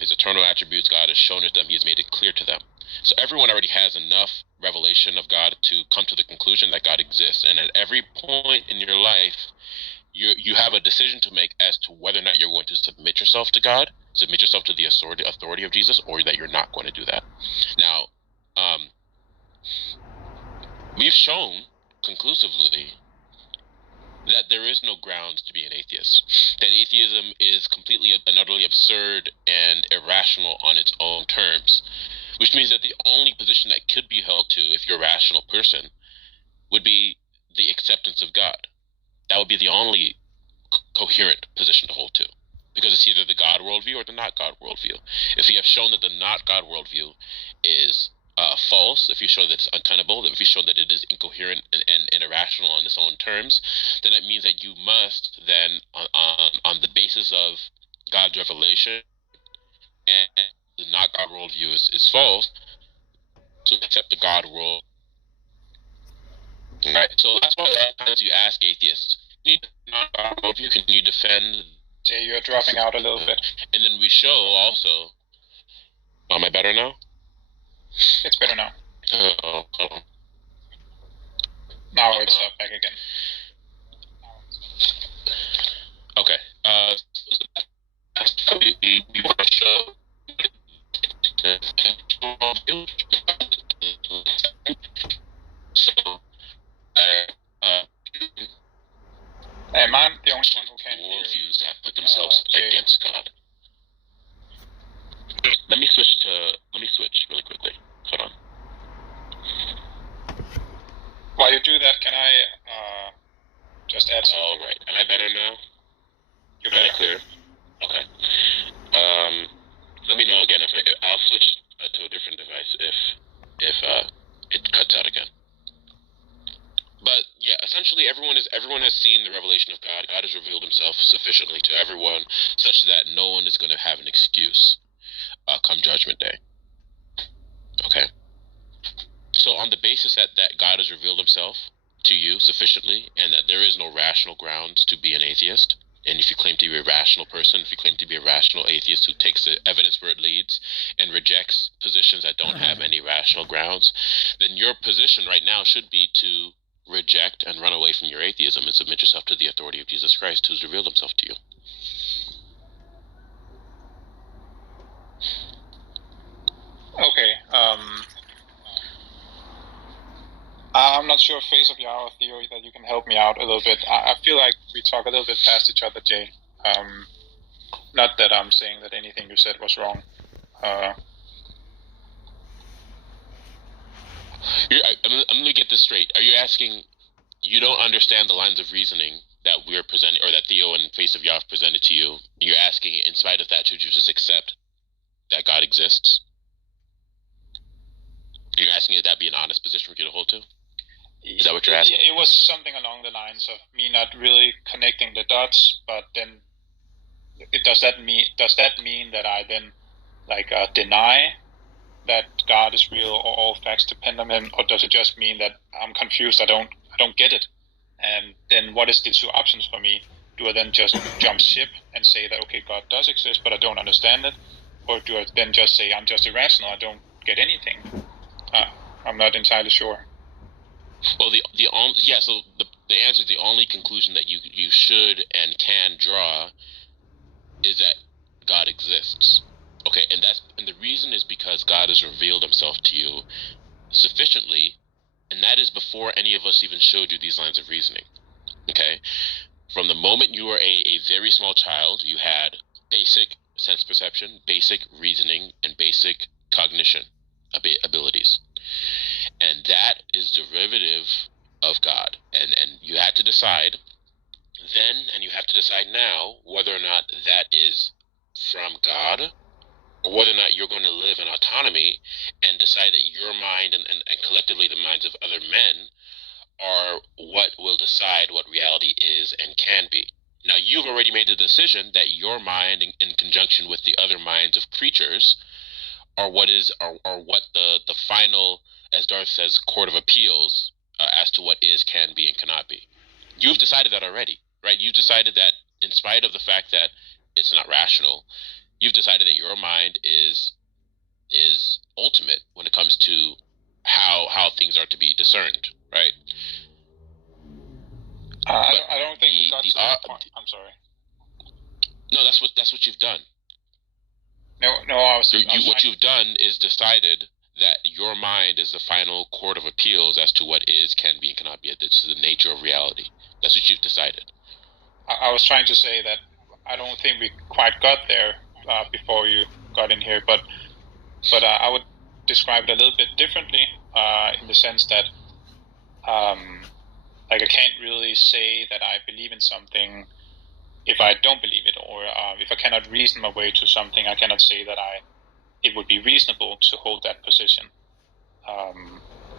his eternal attributes, God has shown it to them. He has made it clear to them. So everyone already has enough revelation of God to come to the conclusion that God exists. And at every point in your life, you have a decision to make as to whether or not you're going to submit yourself to God, submit yourself to the authority of Jesus, or that you're not going to do that. Now, we've shown conclusively that there is no grounds to be an atheist, that atheism is completely and utterly absurd and irrational on its own terms. which means that the only position that could be held to, if you're a rational person, would be the acceptance of God. That would be the only coherent position to hold to, because it's either the God worldview or the not God worldview. If you have shown that the not God worldview is false, if you show that it's untenable, if you show that it is incoherent and irrational on its own terms, then it means that you must then, on the basis of God's revelation and the not God worldview is false, to accept the God world. Right? So that's why a lot of times you ask atheists, not God worldview, can you defend? Jay, you're dropping out a little bit. And then we show also. Am I better now? It's better now. Oh. Now it's back again. Okay. We want to show. So, am I the only one who can hear? Worldviews that put themselves against God. Let me switch really quickly. Hold on. While you do that, can I just add something? All right. Am I better now? You're Very better. clear. Okay. Let me know again if I'll switch to a different device if it cuts out again. But yeah, essentially everyone has seen the revelation of God. God has revealed himself sufficiently to everyone such that no one is going to have an excuse come Judgment Day. Okay. So on the basis that God has revealed himself to you sufficiently and that there is no rational grounds to be an atheist, and if you claim to be a rational person, if you claim to be a rational atheist who takes the evidence where it leads and rejects positions that don't have any rational grounds, then your position right now should be to reject and run away from your atheism and submit yourself to the authority of Jesus Christ, who's revealed himself to you. Okay. I'm not sure, Face of Yahweh theory, that you can help me out a little bit. I feel like we talk a little bit past each other, Jay. Not that I'm saying that anything you said was wrong. I'm going to get this straight. Are you asking, you don't understand the lines of reasoning that we're presenting, or that Theo and Face of Yahweh presented to you? You're asking, in spite of that, should you just accept that God exists? You're asking if that be an honest position for you to hold to? Is that what you're asking? It was something along the lines of me not really connecting the dots, but then does that mean that I then deny that God is real or all facts depend on him, or does it just mean that I'm confused? I don't get it, and then what is the two options for me? Do I then just jump ship and say that okay, God does exist, but I don't understand it, or do I then just say I'm just irrational, I don't get anything? I'm not entirely sure. Well, so the answer, the only conclusion that you should and can draw is that God exists. Okay, and the reason is because God has revealed himself to you sufficiently, and that is before any of us even showed you these lines of reasoning. Okay, from the moment you were a very small child, you had basic sense perception, basic reasoning, and basic cognition abilities. And that is derivative of God. And you had to decide then, and you have to decide now, whether or not that is from God, or whether or not you're going to live in autonomy and decide that your mind and collectively the minds of other men are what will decide what reality is and can be. Now, you've already made the decision that your mind, in conjunction with the other minds of creatures, are what the final, as Darth says, court of appeals as to what is, can be, and cannot be. You've decided that already, right? You've decided that in spite of the fact that it's not rational, you've decided that your mind is ultimate when it comes to how things are to be discerned, right? I don't think we got to that point. I'm sorry. No, that's what you've done. No, what you've done is decided that your mind is the final court of appeals as to what is, can be, and cannot be. This is the nature of reality. That's what you've decided. I was trying to say that I don't think we quite got there before you got in here, but I would describe it a little bit differently, in the sense that, like, I can't really say that I believe in something if I don't believe it, or if I cannot reason my way to something, I cannot say that it would be reasonable to hold that position.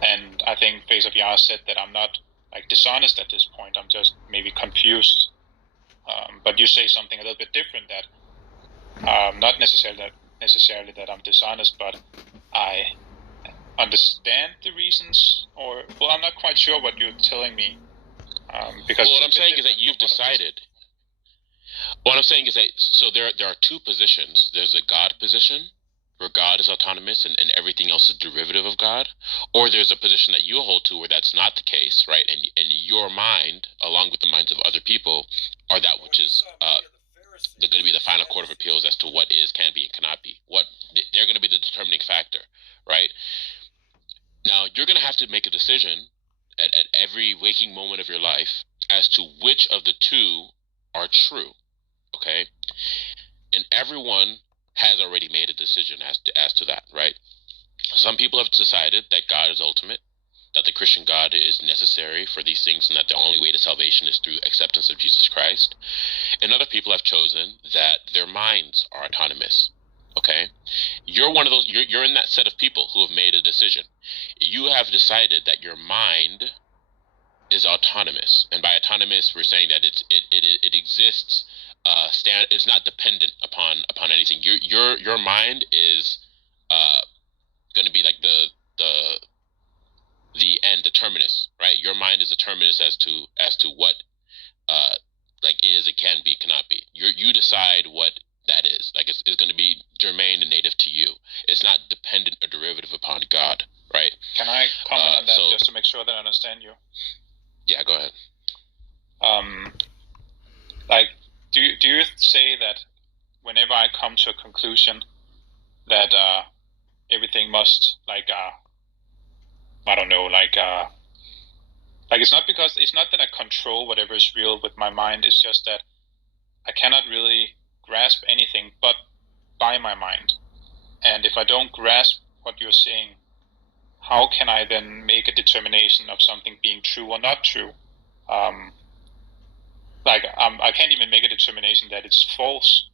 And I think Face of Yah said that I'm not like dishonest at this point. I'm just maybe confused. But you say something a little bit different, that not necessarily that I'm dishonest, but I understand the reasons, or well, I'm not quite sure what you're telling me. Because what I'm saying is that you've decided. What I'm saying is that there are two positions. There's a God position, where God is autonomous and everything else is derivative of God, or there's a position that you hold to where that's not the case, right? And your mind, along with the minds of other people, are that which is going to be the final court of appeals as to what is, can be, and cannot be. They're going to be the determining factor, right? Now, you're going to have to make a decision at every waking moment of your life as to which of the two are true, okay? And everyone has already made a decision as to that, right? Some people have decided that God is ultimate, that the Christian God is necessary for these things, and that the only way to salvation is through acceptance of Jesus Christ. And other people have chosen that their minds are autonomous. Okay, you're one of those. You're in that set of people who have made a decision. You have decided that your mind is autonomous, and by autonomous, we're saying that it exists. It's not dependent upon anything. Your mind is going to be like the end, the terminus, right? Your mind is a terminus as to what like is, it can be, cannot be. You decide what that is. Like it's going to be germane and native to you. It's not dependent or derivative upon God, right? Can I comment on that just to make sure that I understand you? Yeah, go ahead. Like, do you say that whenever I come to a conclusion that everything must I don't know, like it's not that I control whatever is real with my mind. It's just that I cannot really grasp anything but by my mind. And if I don't grasp what you're saying, how can I then make a determination of something being true or not true? I can't even make a determination that it's false,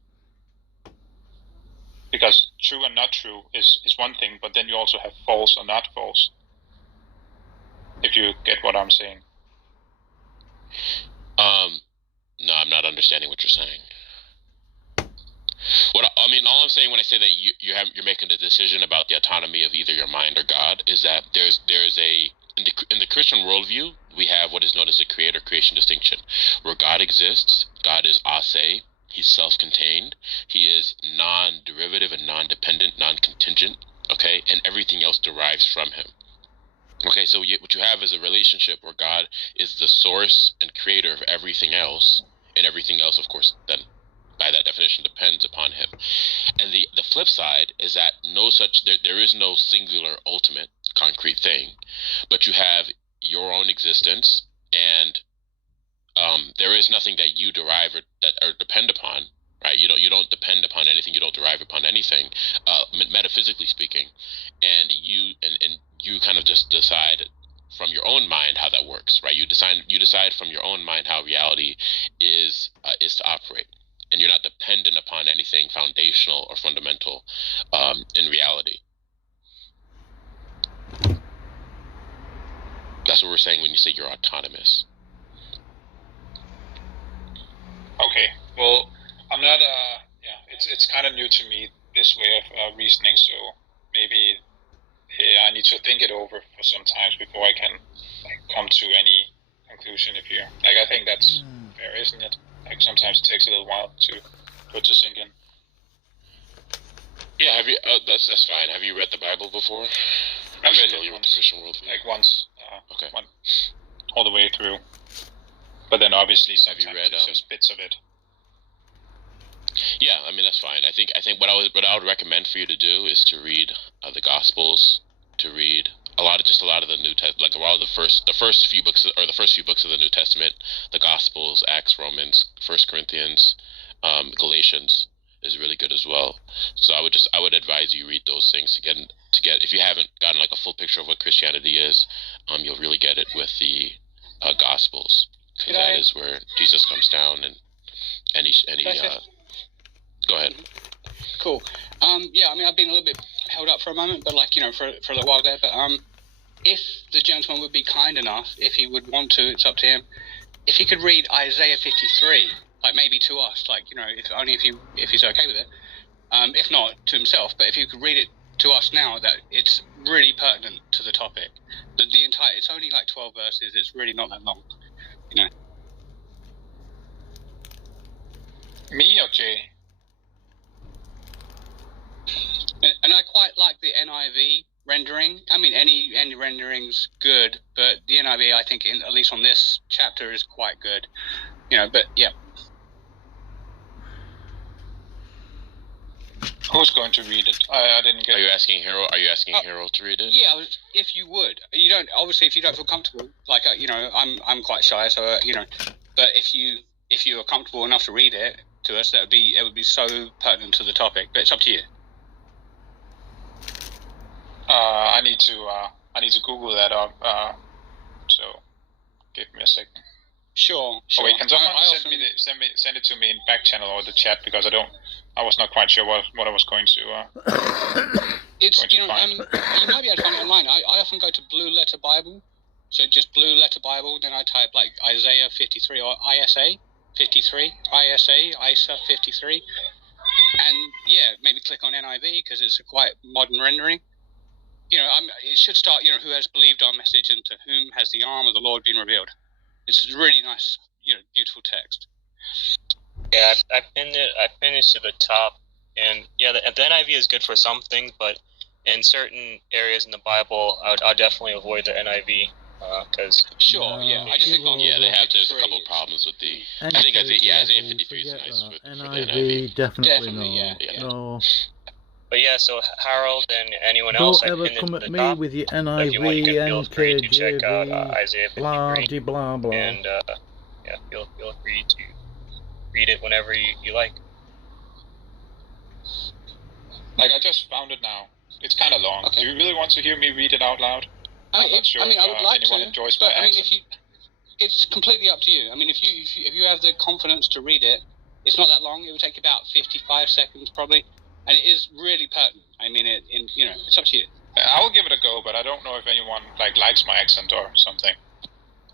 because true and not true is one thing, but then you also have false or not false, if you get what I'm saying. No, I'm not understanding what you're saying. All I'm saying when I say that you're making a decision about the autonomy of either your mind or God is that there's a in the Christian worldview, we have what is known as a creator-creation distinction, where God exists. God is ase. He's self-contained. He is non-derivative and non-dependent, non-contingent. Okay, and everything else derives from him. Okay, so what you have is a relationship where God is the source and creator of everything else, and everything else, of course, then by that definition depends upon him. And the flip side is that there is no singular ultimate concrete thing, but you have your own existence, and there is nothing that you derive or that or depend upon, right? You don't depend upon anything, you don't derive upon anything, metaphysically speaking, and you kind of just decide from your own mind how that works, right? You decide from your own mind how reality is to operate, and you're not dependent upon anything foundational or fundamental in reality. That's what we're saying when you say you're autonomous. Okay, well, I'm not. It's kind of new to me, this way of reasoning. So maybe I need to think it over for some time before I can come to any conclusion. I think that's fair, isn't it? Like sometimes it takes a little while to sink in. Yeah, have you? That's fine. Have you read the Bible before? I've read familiar it with the Christian worldview? Like once. Okay. All the way through. But then obviously sometimes have you read, it's just bits of it. Yeah, that's fine. I think what I would recommend for you to do is to read the Gospels, to read a lot of the New Testament, like a lot of the first few books of the New Testament, the Gospels, Acts, Romans, 1 Corinthians, Galatians, is really good as well. So I would advise you read those things to get if you haven't gotten like a full picture of what Christianity is, you'll really get it with the Gospels, because that is where Jesus comes down and he go ahead. Cool. Yeah, I mean, I've been a little bit held up for a moment, but like, for a little while there. But if the gentleman would be kind enough, if he would want to, it's up to him. If he could read Isaiah 53, like maybe to us, like, if he's okay with it. If not to himself, but if you could read it to us now, that it's really pertinent to the topic. The entire, it's only like 12 verses. It's really not that long, Me or Jay? And I quite like the NIV rendering. I mean, any rendering's good, but the NIV, I think, at least on this chapter, is quite good. But yeah. Who's going to read it? I didn't get. Are you asking Harold? Are you asking Harold to read it? Yeah, if you would. You don't, obviously, if you don't feel comfortable, like I'm quite shy, so But if you are comfortable enough to read it to us, it would be so pertinent to the topic. But it's up to you. I need to Google that up. So give me a second. Sure. Oh wait, can someone send it to me in back channel or the chat, because I was not quite sure what I was going to. It's you might be able to find it online. I often go to Blue Letter Bible, so just Blue Letter Bible. Then I type like Isaiah 53 or ISA 53, ISA 53, and yeah, maybe click on NIV because it's a quite modern rendering. It should start. Who has believed our message, and to whom has the arm of the Lord been revealed? It's a really nice, beautiful text. Yeah, I pinned it to the top, and yeah, the NIV is good for some things, but in certain areas in the Bible, I'll definitely avoid the NIV because. Sure, yeah, I just think there's a couple problems with the. I think Isaiah 53 is nice for the NIV. Definitely no. Yeah. No. But yeah, so Harold and anyone Don't else, ever come at me top. with your If you want, you can feel free to check out NKJV, Isaiah 53, blah blah blah. and yeah, feel free to read it whenever you like. Like, I just found it now. It's kind of long. Okay. Do you really want to hear me read it out loud? I'm not sure I would like anyone to, enjoys but my accent. it's completely up to you. I mean, if you have the confidence to read it, it's not that long. It would take about 55 seconds probably, and it is really pertinent. I mean, it's up to you. I will give it a go, but I don't know if anyone likes my accent or something.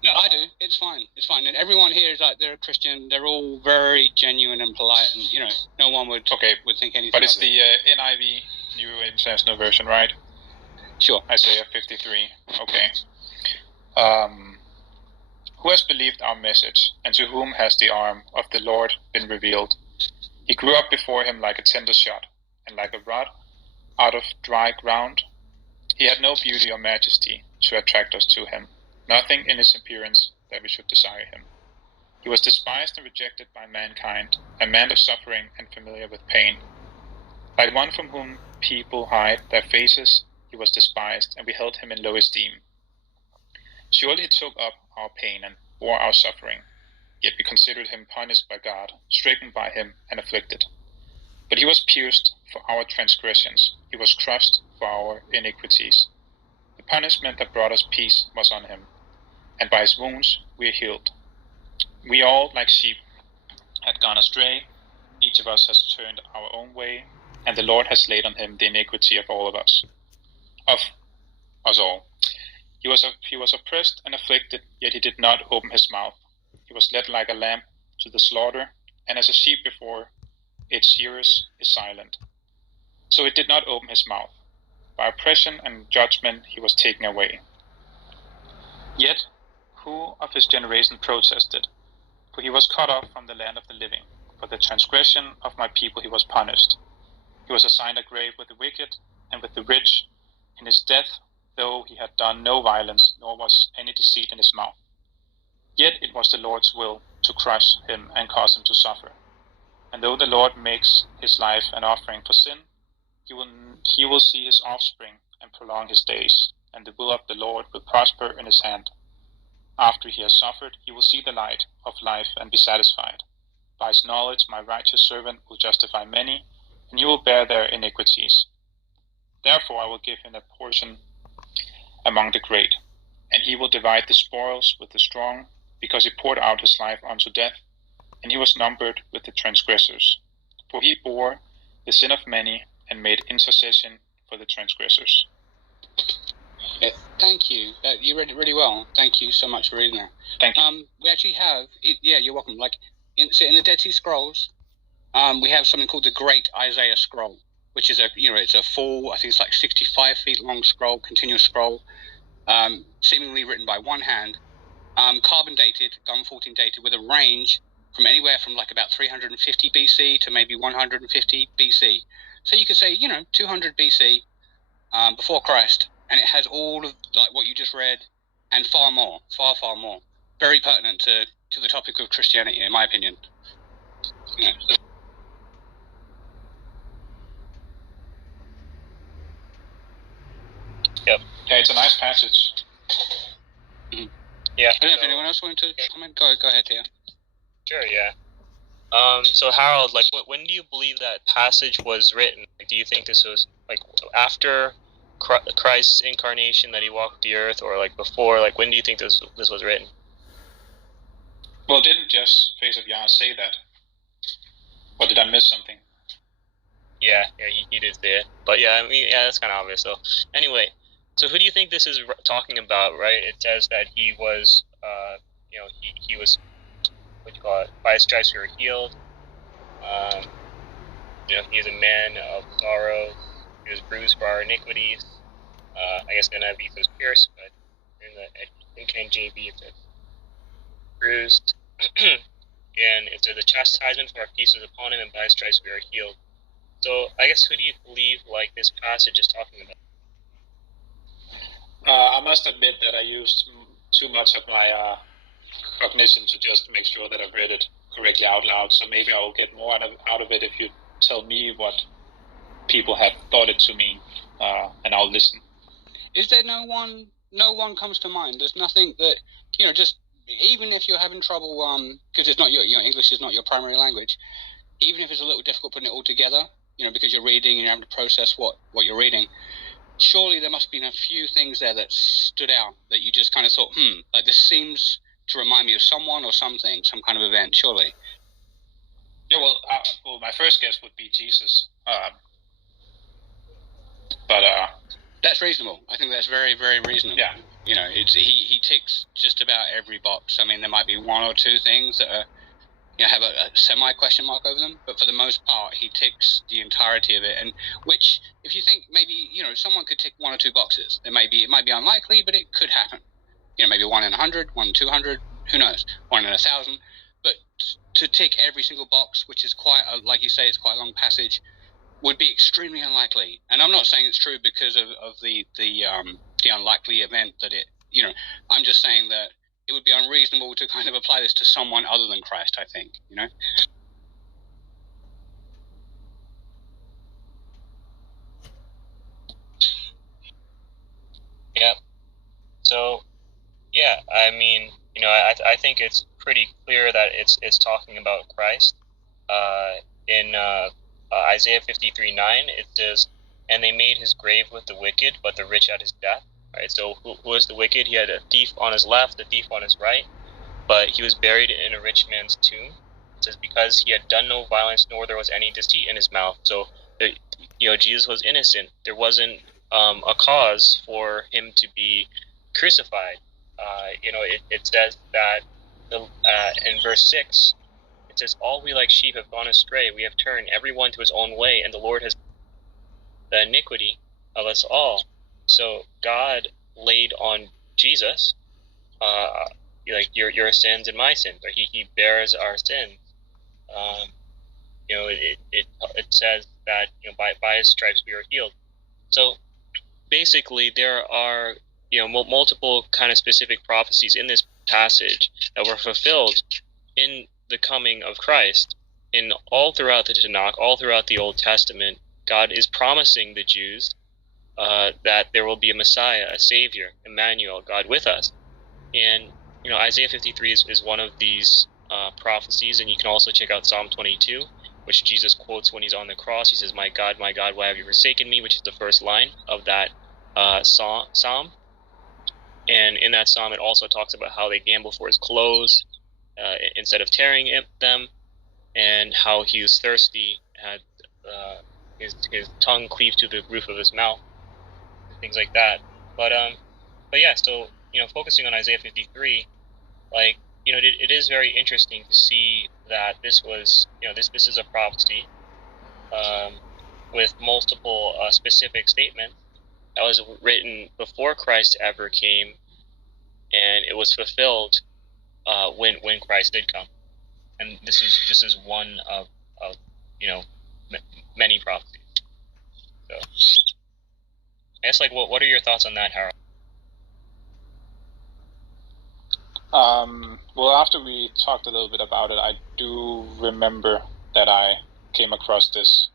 No, I do. It's fine. It's fine. And everyone here is they're a Christian. They're all very genuine and polite, and no one would think anything. But it's the NIV, New International Version, right? Sure. Isaiah 53. Okay. Who has believed our message, and to whom has the arm of the Lord been revealed? He grew up before him like a tender shot, and like a rod out of dry ground. He had no beauty or majesty to attract us to him, nothing in his appearance that we should desire him. He was despised and rejected by mankind, a man of suffering and familiar with pain. Like one from whom people hide their faces, he was despised, and we held him in low esteem. Surely he took up our pain and bore our suffering, yet we considered him punished by God, stricken by him, and afflicted. But he was pierced for our transgressions, he was crushed for our iniquities. The punishment that brought us peace was on him, and by his wounds we are healed. We all, like sheep, had gone astray. Each of us has turned our own way, and the Lord has laid on him the iniquity of all of us. Of us all. He was oppressed and afflicted, yet he did not open his mouth. He was led like a lamb to the slaughter, and as a sheep before its shearers is silent. So he did not open his mouth. By oppression and judgment he was taken away. Yet who of his generation protested? For he was cut off from the land of the living. For the transgression of my people he was punished. He was assigned a grave with the wicked and with the rich. In his death, though he had done no violence, nor was any deceit in his mouth. Yet it was the Lord's will to crush him and cause him to suffer. And though the Lord makes his life an offering for sin, he will see his offspring and prolong his days, and the will of the Lord will prosper in his hand. After he has suffered, he will see the light of life and be satisfied. By his knowledge, my righteous servant will justify many, and he will bear their iniquities. Therefore I will give him a portion among the great, and he will divide the spoils with the strong, because he poured out his life unto death, and he was numbered with the transgressors. For he bore the sin of many, and made intercession for the transgressors. Thank you. You read it really well. Thank you so much for reading that. Thank you. We actually have it. Yeah, you're welcome. Like in the Dead Sea Scrolls, we have something called the Great Isaiah Scroll, which is it's a full, I think it's like 65 feet long scroll, continuous scroll, seemingly written by one hand, carbon dated, gun 14 dated, with a range from anywhere from like about 350 BC to maybe 150 BC. So you could say 200 BC, before Christ, and it has all of like what you just read and far more, far more. Very pertinent to the topic of Christianity, in my opinion. Yeah. Yep. Yeah, it's a nice passage. Mm-hmm. Yeah. I don't know if anyone else wanted to comment. Go ahead, Tia. Sure. Yeah. So Harold, like, when do you believe that passage was written? Like, do you think this was like after Christ's incarnation, that he walked the earth, or like before? Like, when do you think this was written? Well, didn't just Face of Yah say that? Or did I miss something? Yeah, he did say it. But yeah, I mean, yeah, that's kind of obvious. So anyway, so who do you think this is talking about? Right? It says that he was, he was, what do you call it? By his stripes we were healed. He is a man of sorrow. He was bruised for our iniquities. I guess the NIV says pierced, but in KJV it says bruised. And it says the chastisement for our peace was upon him, and by his stripes we are healed. So I guess who do you believe like this passage is talking about? I must admit that I used too much of my cognition to just make sure that I've read it correctly out loud. So maybe I will get more out of it if you tell me what people have thought it to mean, and I'll listen. Is there no one comes to mind? There's nothing that just even if you're having trouble, because it's not your English is not your primary language. Even if it's a little difficult putting it all together, because you're reading and you're having to process what you're reading, surely there must have been a few things there that stood out that you just kind of thought, like this seems to remind me of someone or something, some kind of event, surely. Yeah, well, my first guess would be Jesus. But that's reasonable. I think that's very, very reasonable. Yeah. He ticks just about every box. I mean, there might be one or two things that are, have a semi question mark over them, but for the most part, he ticks the entirety of it. And which, if you think maybe someone could tick one or two boxes, it might be unlikely, but it could happen. Maybe 1 in 100, 1 in 200, who knows, 1 in 1,000. But to tick every single box, which is quite, like you say, it's quite a long passage, would be extremely unlikely. And I'm not saying it's true because of the unlikely event that it. I'm just saying that it would be unreasonable to kind of apply this to someone other than Christ, I think, Yeah. So, yeah, I mean, I think it's pretty clear that it's talking about Christ. In Isaiah 53:9, it says, "And they made his grave with the wicked, but the rich at his death." Right. So who is the wicked? He had a thief on his left, a thief on his right, but he was buried in a rich man's tomb. It says because he had done no violence, nor there was any deceit in his mouth. So Jesus was innocent. There wasn't a cause for him to be crucified. It says that in verse 6, it says, "All we like sheep have gone astray. We have turned everyone to his own way, and the Lord has the iniquity of us all." So God laid on Jesus, your sins and my sins. Or he bears our sins. It says that by his stripes we are healed. So basically, there are multiple kind of specific prophecies in this passage that were fulfilled in the coming of Christ. In all throughout the Tanakh, all throughout the Old Testament, God is promising the Jews that there will be a Messiah, a Savior, Emmanuel, God with us. And Isaiah 53 is one of these prophecies, and you can also check out Psalm 22, which Jesus quotes when he's on the cross. He says, my God, why have you forsaken me?" which is the first line of that psalm. And in that psalm, it also talks about how they gamble for his clothes instead of tearing them, and how he was thirsty, had his tongue cleaved to the roof of his mouth, things like that. But yeah, so focusing on Isaiah 53, like it is very interesting to see that this was this is a prophecy with multiple specific statements that was written before Christ ever came, and it was fulfilled when Christ did come. And this is one of many prophecies. So I guess, like, what are your thoughts on that, Harold? Well, after we talked a little bit about it, I do remember that I came across this,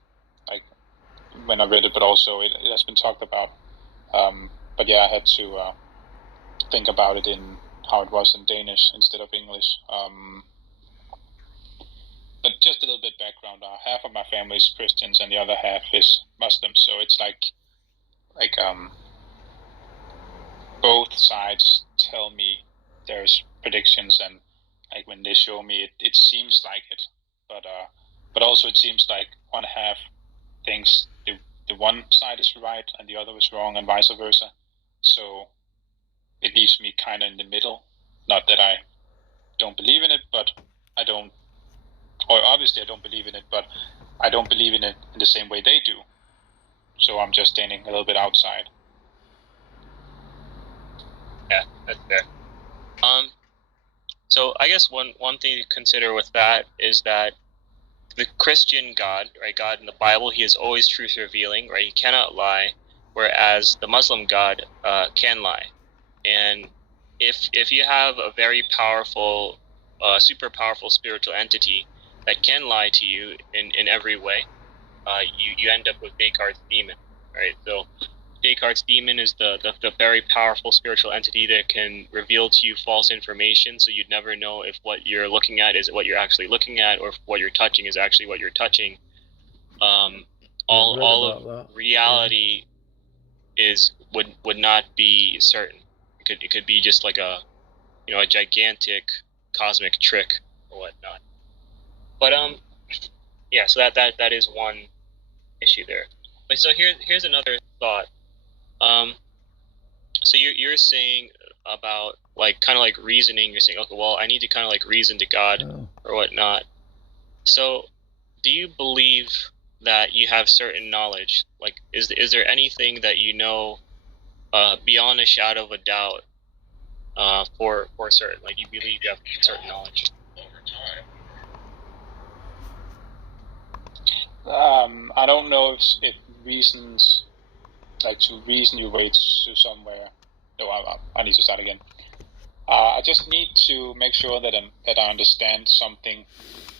like, when I read it, but also it has been talked about. But yeah, I had to think about it in how it was in Danish instead of English. But just a little bit background. Half of my family is Christians and the other half is Muslims. So it's like both sides tell me there's predictions, and like when they show me it seems like it. But also it seems like one half thinks the one side is right and the other is wrong, and vice versa. So it leaves me kind of in the middle. Not that I don't believe in it, but obviously I don't believe in it, but I don't believe in it in the same way they do. So I'm just standing a little bit outside. Yeah, that's fair. So I guess one thing to consider with that is that the Christian God, right, God in the Bible, he is always truth revealing, right? He cannot lie, whereas the Muslim God can lie. And if you have a very powerful, super powerful spiritual entity that can lie to you in every way, you end up with Descartes' demon, right? So Descartes' demon is the very powerful spiritual entity that can reveal to you false information, so you'd never know if what you're looking at is what you're actually looking at, or if what you're touching is actually what you're touching. All of reality would not be certain. It could be just like a gigantic cosmic trick or whatnot. But yeah, so that is one issue there. But so here's another thought. So you're saying about like kind of like reasoning. You're saying, okay, well, I need to kind of like reason to God or whatnot. So do you believe that you have certain knowledge? Like, is there anything that you know beyond a shadow of a doubt for certain? Like, you believe you have certain knowledge? I don't know if reasons, like to reason your way to somewhere. No, I need to start again. I just need to make sure that I understand something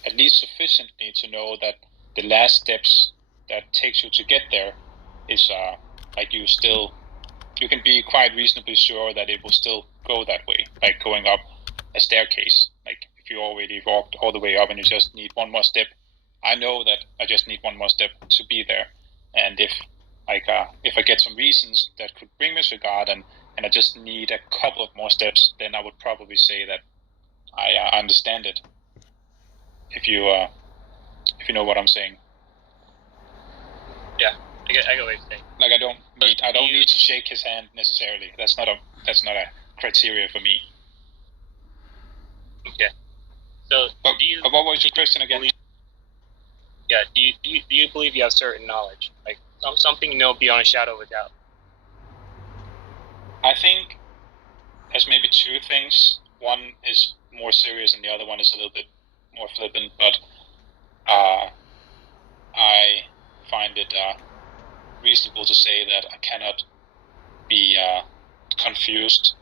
at least sufficiently to know that the last steps that takes you to get there is like you can be quite reasonably sure that it will still go that way, like going up a staircase. Like if you already walked all the way up and you just need one more step, I know that I just need one more step to be there. And if I get some reasons that could bring me to God, and I just need a couple of more steps, then I would probably say that I understand it. If you know what I'm saying. Yeah, I get what you're saying. Like I don't need to shake his hand necessarily. That's not a criteria for me. Okay. So but what was your question again? Yeah. Do you believe you have certain knowledge, like something you know beyond a shadow of a doubt? I think there's maybe two things. One is more serious, and the other one is a little bit more flippant. But I find it reasonable to say that I cannot be confused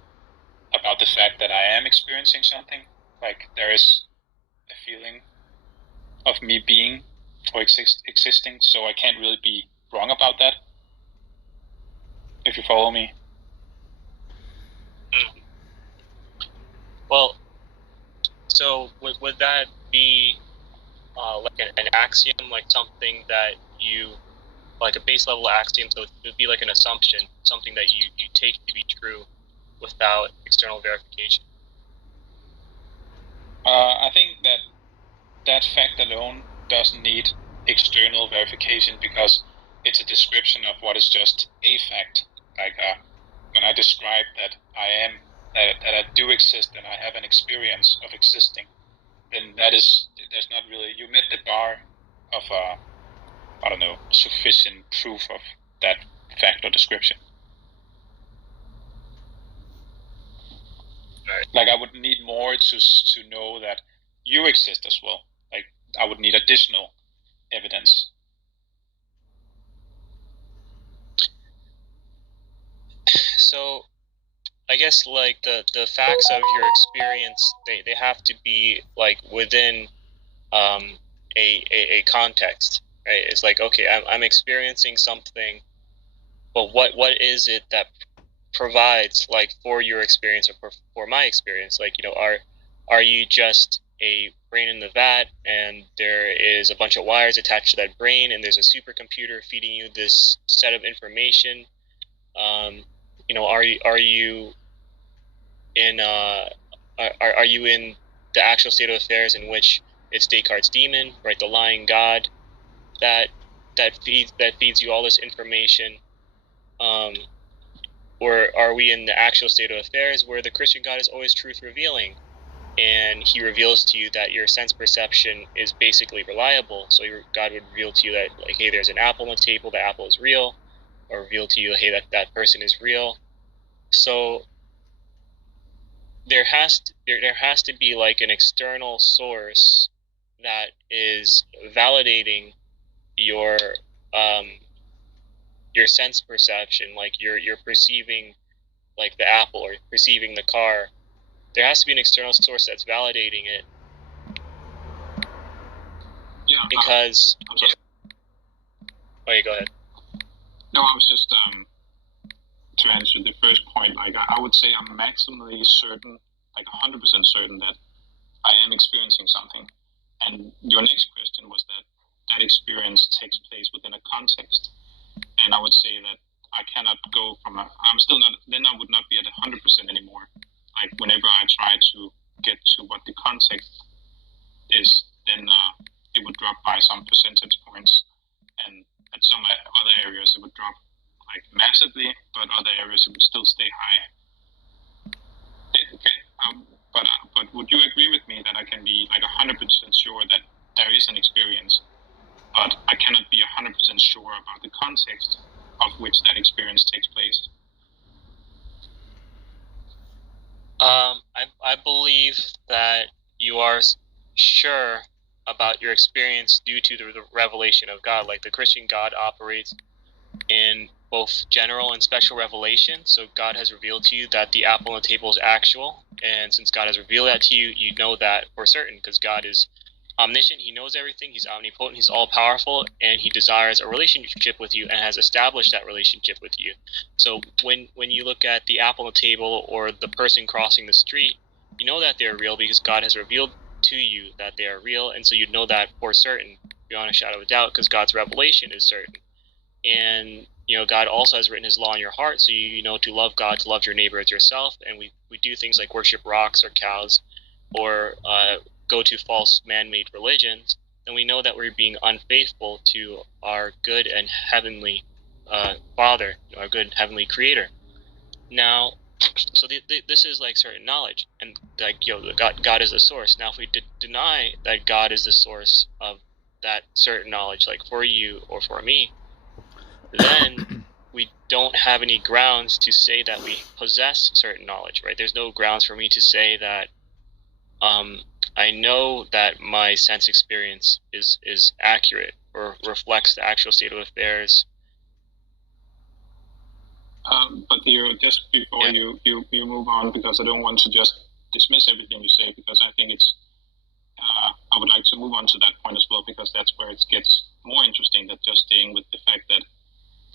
about the fact that I am experiencing something. Like there is a feeling of me being or existing, so I can't really be wrong about that. If you follow me. Well, so So would that be like an axiom, like something that you, like a base level axiom, so it would be like an assumption, something that you take to be true without external verification? I think that fact alone doesn't need external verification because it's a description of what is just a fact. Like when I describe that I do exist and I have an experience of existing, then there's not really, you met the bar of I don't know, sufficient proof of that fact or description. Right. Like I would need more to know that you exist as well. Like I would need additional evidence. So I guess like the facts of your experience, they have to be like within a context, right? It's like, okay, I'm experiencing something, but what is it that provides like for your experience or for my experience? Like, you know, are you just a brain in the vat and there is a bunch of wires attached to that brain and there's a supercomputer feeding you this set of information? You know, are you in are you in the actual state of affairs in which it's Descartes' demon, right, the lying God that feeds you all this information, or are we in the actual state of affairs where the Christian God is always truth revealing, and he reveals to you that your sense perception is basically reliable? So God would reveal to you that, like, hey, there's an apple on the table, the apple is real, or reveal to you, hey, that person is real. So there has to be like an external source that is validating your sense perception, like you're perceiving like the apple or perceiving the car. There has to be an external source that's validating it. Yeah. Because oh, yeah, go ahead. No, I was just to answer the first point. Like I would say I'm maximally certain, like 100% certain that I am experiencing something. And your next question was that experience takes place within a context. And I would say that I cannot go from I'm still not, then I would not be at 100% anymore. Like whenever I try to get to what the context is, then it would drop by some percentage points. And at some other areas it would drop like massively, but other areas it would still stay high. Okay. But would you agree with me that I can be like 100% sure that there is an experience, but I cannot be 100% sure about the context of which that experience takes place? I believe that you are sure about your experience due to the revelation of God. Like the Christian God operates in both general and special revelation. So God has revealed to you that the apple on the table is actual, and since God has revealed that to you, you know that for certain because God is omniscient, he knows everything, he's omnipotent, he's all-powerful, and he desires a relationship with you and has established that relationship with you. So when you look at the apple on the table or the person crossing the street, you know that they're real because God has revealed to you that they are real, and so you know that for certain, beyond a shadow of a doubt, because God's revelation is certain. And you know, God also has written his law in your heart, so you know to love God, to love your neighbor as yourself. And we do things like worship rocks or cows or go to false man-made religions, then we know that we're being unfaithful to our good and heavenly Father, our good heavenly Creator. Now, so this is like certain knowledge, and like God is the source. Now, if we deny that God is the source of that certain knowledge, like for you or for me, then we don't have any grounds to say that we possess certain knowledge, right? There's no grounds for me to say that I know that my sense experience is accurate or reflects the actual state of affairs. But just before you move on, because I don't want to just dismiss everything you say, because I think it's I would like to move on to that point as well, because that's where it gets more interesting than just staying with the fact that,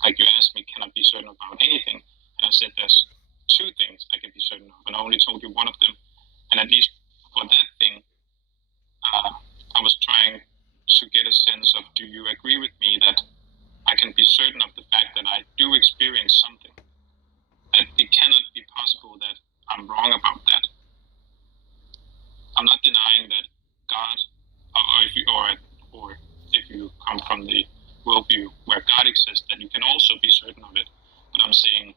like you asked me, can I be certain about anything? And I said there's two things I can be certain of, and I only told you one of them. And at least for that thing, a sense of, do you agree with me that I can be certain of the fact that I do experience something? That it cannot be possible that I'm wrong about that. I'm not denying that God, or if you come from the worldview where God exists, that you can also be certain of it. But I'm saying,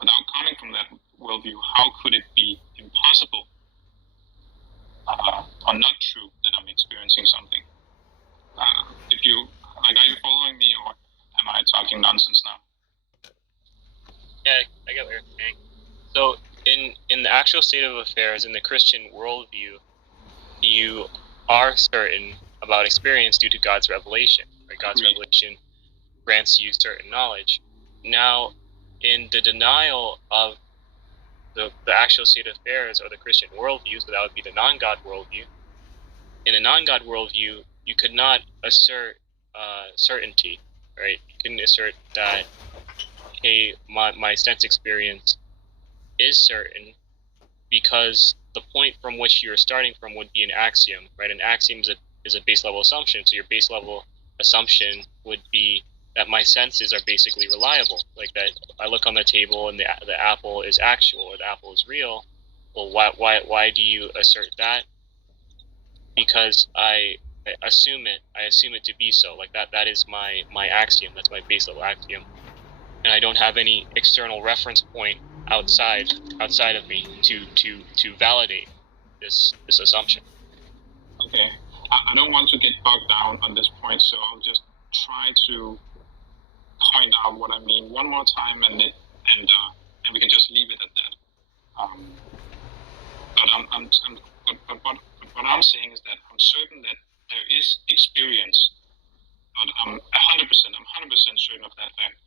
without coming from that worldview, how could it be impossible or not true that I'm experiencing something? Are you following me, or am I talking nonsense now? Yeah, I get what you're saying. So, in the actual state of affairs, in the Christian worldview, you are certain about experience due to God's revelation. Right? God's revelation grants you certain knowledge. Now, in the denial of the actual state of affairs or the Christian worldview, so that would be the non-God worldview. In the non-God worldview, you could not assert certainty, right? You couldn't assert that, hey, my sense experience is certain, because the point from which you're starting from would be an axiom, right? An axiom is a base level assumption. So your base level assumption would be that my senses are basically reliable, like that I look on the table and the apple is actual, or the apple is real. Well, why do you assert that? Because I assume it. I assume it to be so. Like that is my axiom. That's my base level axiom, and I don't have any external reference point outside of me to validate this assumption. Okay, I don't want to get bogged down on this point, so I'll just try to point out what I mean one more time, and we can just leave it at that. But what I'm saying is that I'm certain that there is experience, but I'm 100% certain of that fact.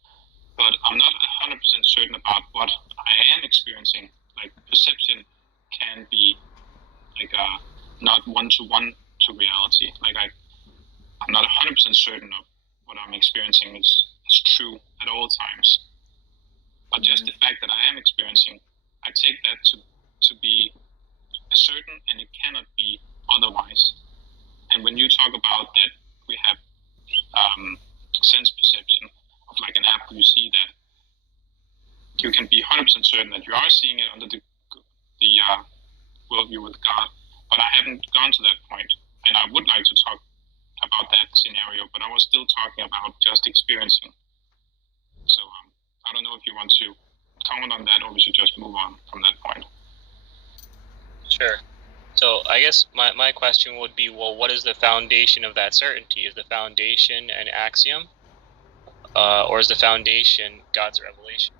But I'm not 100% certain about what I am experiencing. Like, perception can be like not one-to-one to reality. Like I'm not 100% certain of what I'm experiencing is true at all times. But just the fact that I am experiencing, I take that to be certain, and it cannot be otherwise. And when you talk about that, we have sense perception of like an apple, you see that you can be 100% certain that you are seeing it under the worldview with God, but I haven't gone to that point, and I would like to talk about that scenario, but I was still talking about just experiencing. So I don't know if you want to comment on that, or we should just move on from that point. Sure. So I guess my question would be, well, what is the foundation of that certainty? Is the foundation an axiom, or is the foundation God's revelation?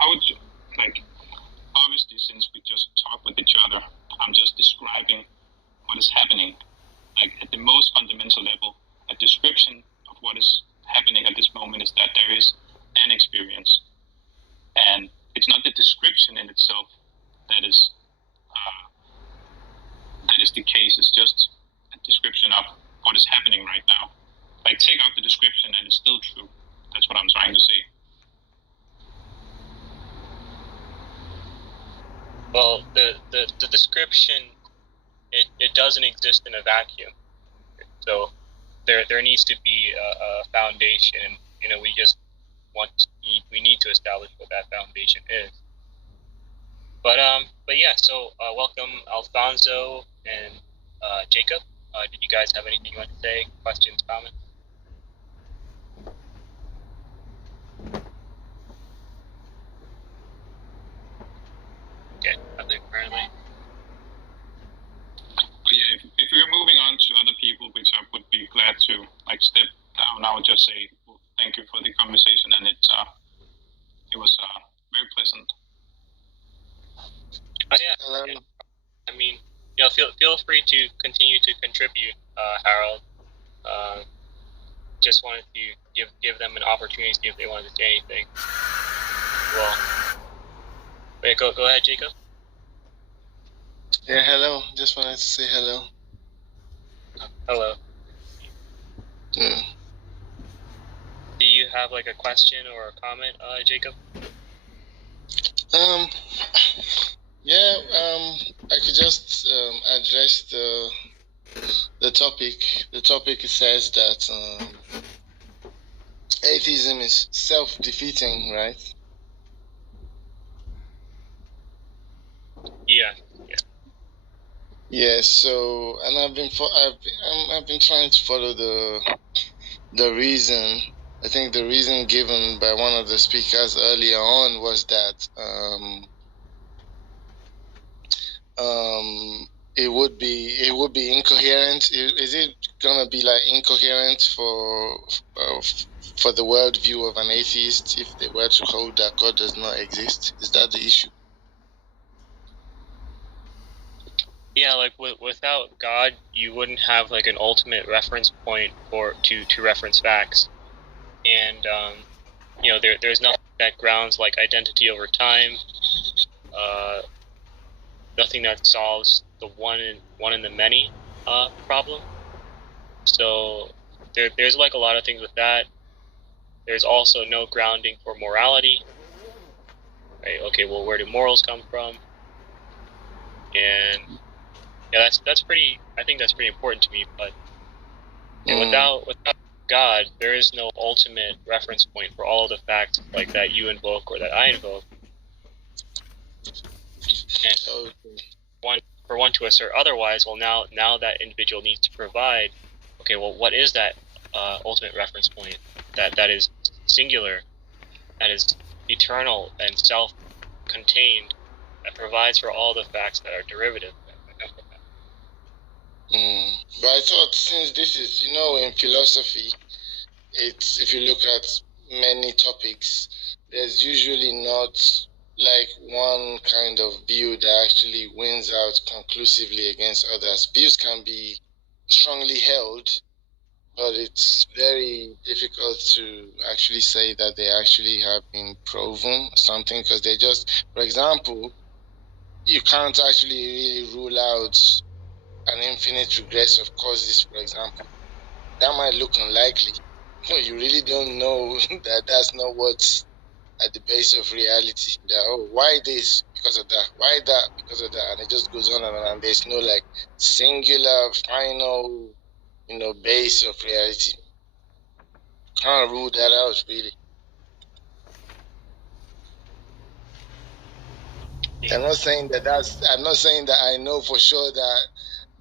I would, like, obviously, since we just talk with each other, I'm just describing what is happening. Like, at the most fundamental level, a description of what is happening at this moment is that there is an experience. And it's not the description in itself that is the case. It's just a description of what is happening right now. Like, take out the description and it's still true. That's what I'm trying to say. Well, the description, it doesn't exist in a vacuum. So there needs to be a foundation. You know, we need to establish what that foundation is. But yeah. So welcome, Alfonso and Jacob. Did you guys have anything you want to say? Questions, comments? Okay, nothing currently. But yeah, if we're moving on to other people, which I would be glad to like step down, I would just say thank you for the conversation, and it was very pleasant. Oh yeah. I mean, you know, feel free to continue to contribute, Harold. Just wanted to give them an opportunity to see if they wanted to say anything. Well, wait, go ahead, Jacob. Yeah, hello. Just wanted to say hello. Hello. Yeah. Do you have like a question or a comment, Jacob? Yeah, I could just address the topic. The topic says that atheism is self-defeating, right? Yeah. Yeah. So, and I've been trying to follow the reason. I think the reason given by one of the speakers earlier on was that it would be incoherent. Is it gonna be like incoherent for the worldview of an atheist if they were to hold that God does not exist? Is that the issue? Yeah, like without God, you wouldn't have like an ultimate reference point to reference facts, and there's nothing that grounds like identity over time. Nothing that solves the one in the many problem. So there's like a lot of things with that. There's also no grounding for morality. Right? Okay, well, where do morals come from? And yeah, that's pretty. I think that's pretty important to me. But without God, there is no ultimate reference point for all of the facts like that you invoke or that I invoke. And for one to assert otherwise, well, now that individual needs to provide. Okay, well, what is that ultimate reference point that is singular, that is eternal and self-contained, that provides for all the facts that are derivative? But I thought, since this is, in philosophy, it's, if you look at many topics, there's usually not like one kind of view that actually wins out conclusively against others. Views can be strongly held, but it's very difficult to actually say that they actually have been proven something, because they just, for example, you can't actually really rule out an infinite regress of causes, for example. That might look unlikely. You really don't know that that's not what's at the base of reality. That, why this? Because of that. Why that? Because of that. And it just goes on and on. And there's no like singular, final, base of reality. Can't rule that out, really. I'm not saying that I know for sure that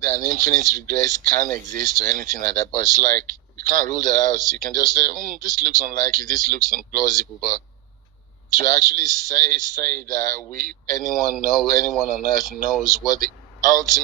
an infinite regress can exist or anything like that, but it's like you can't rule that out. You can just say, this looks unlikely, this looks implausible, but to actually say that anyone on earth knows what the ultimate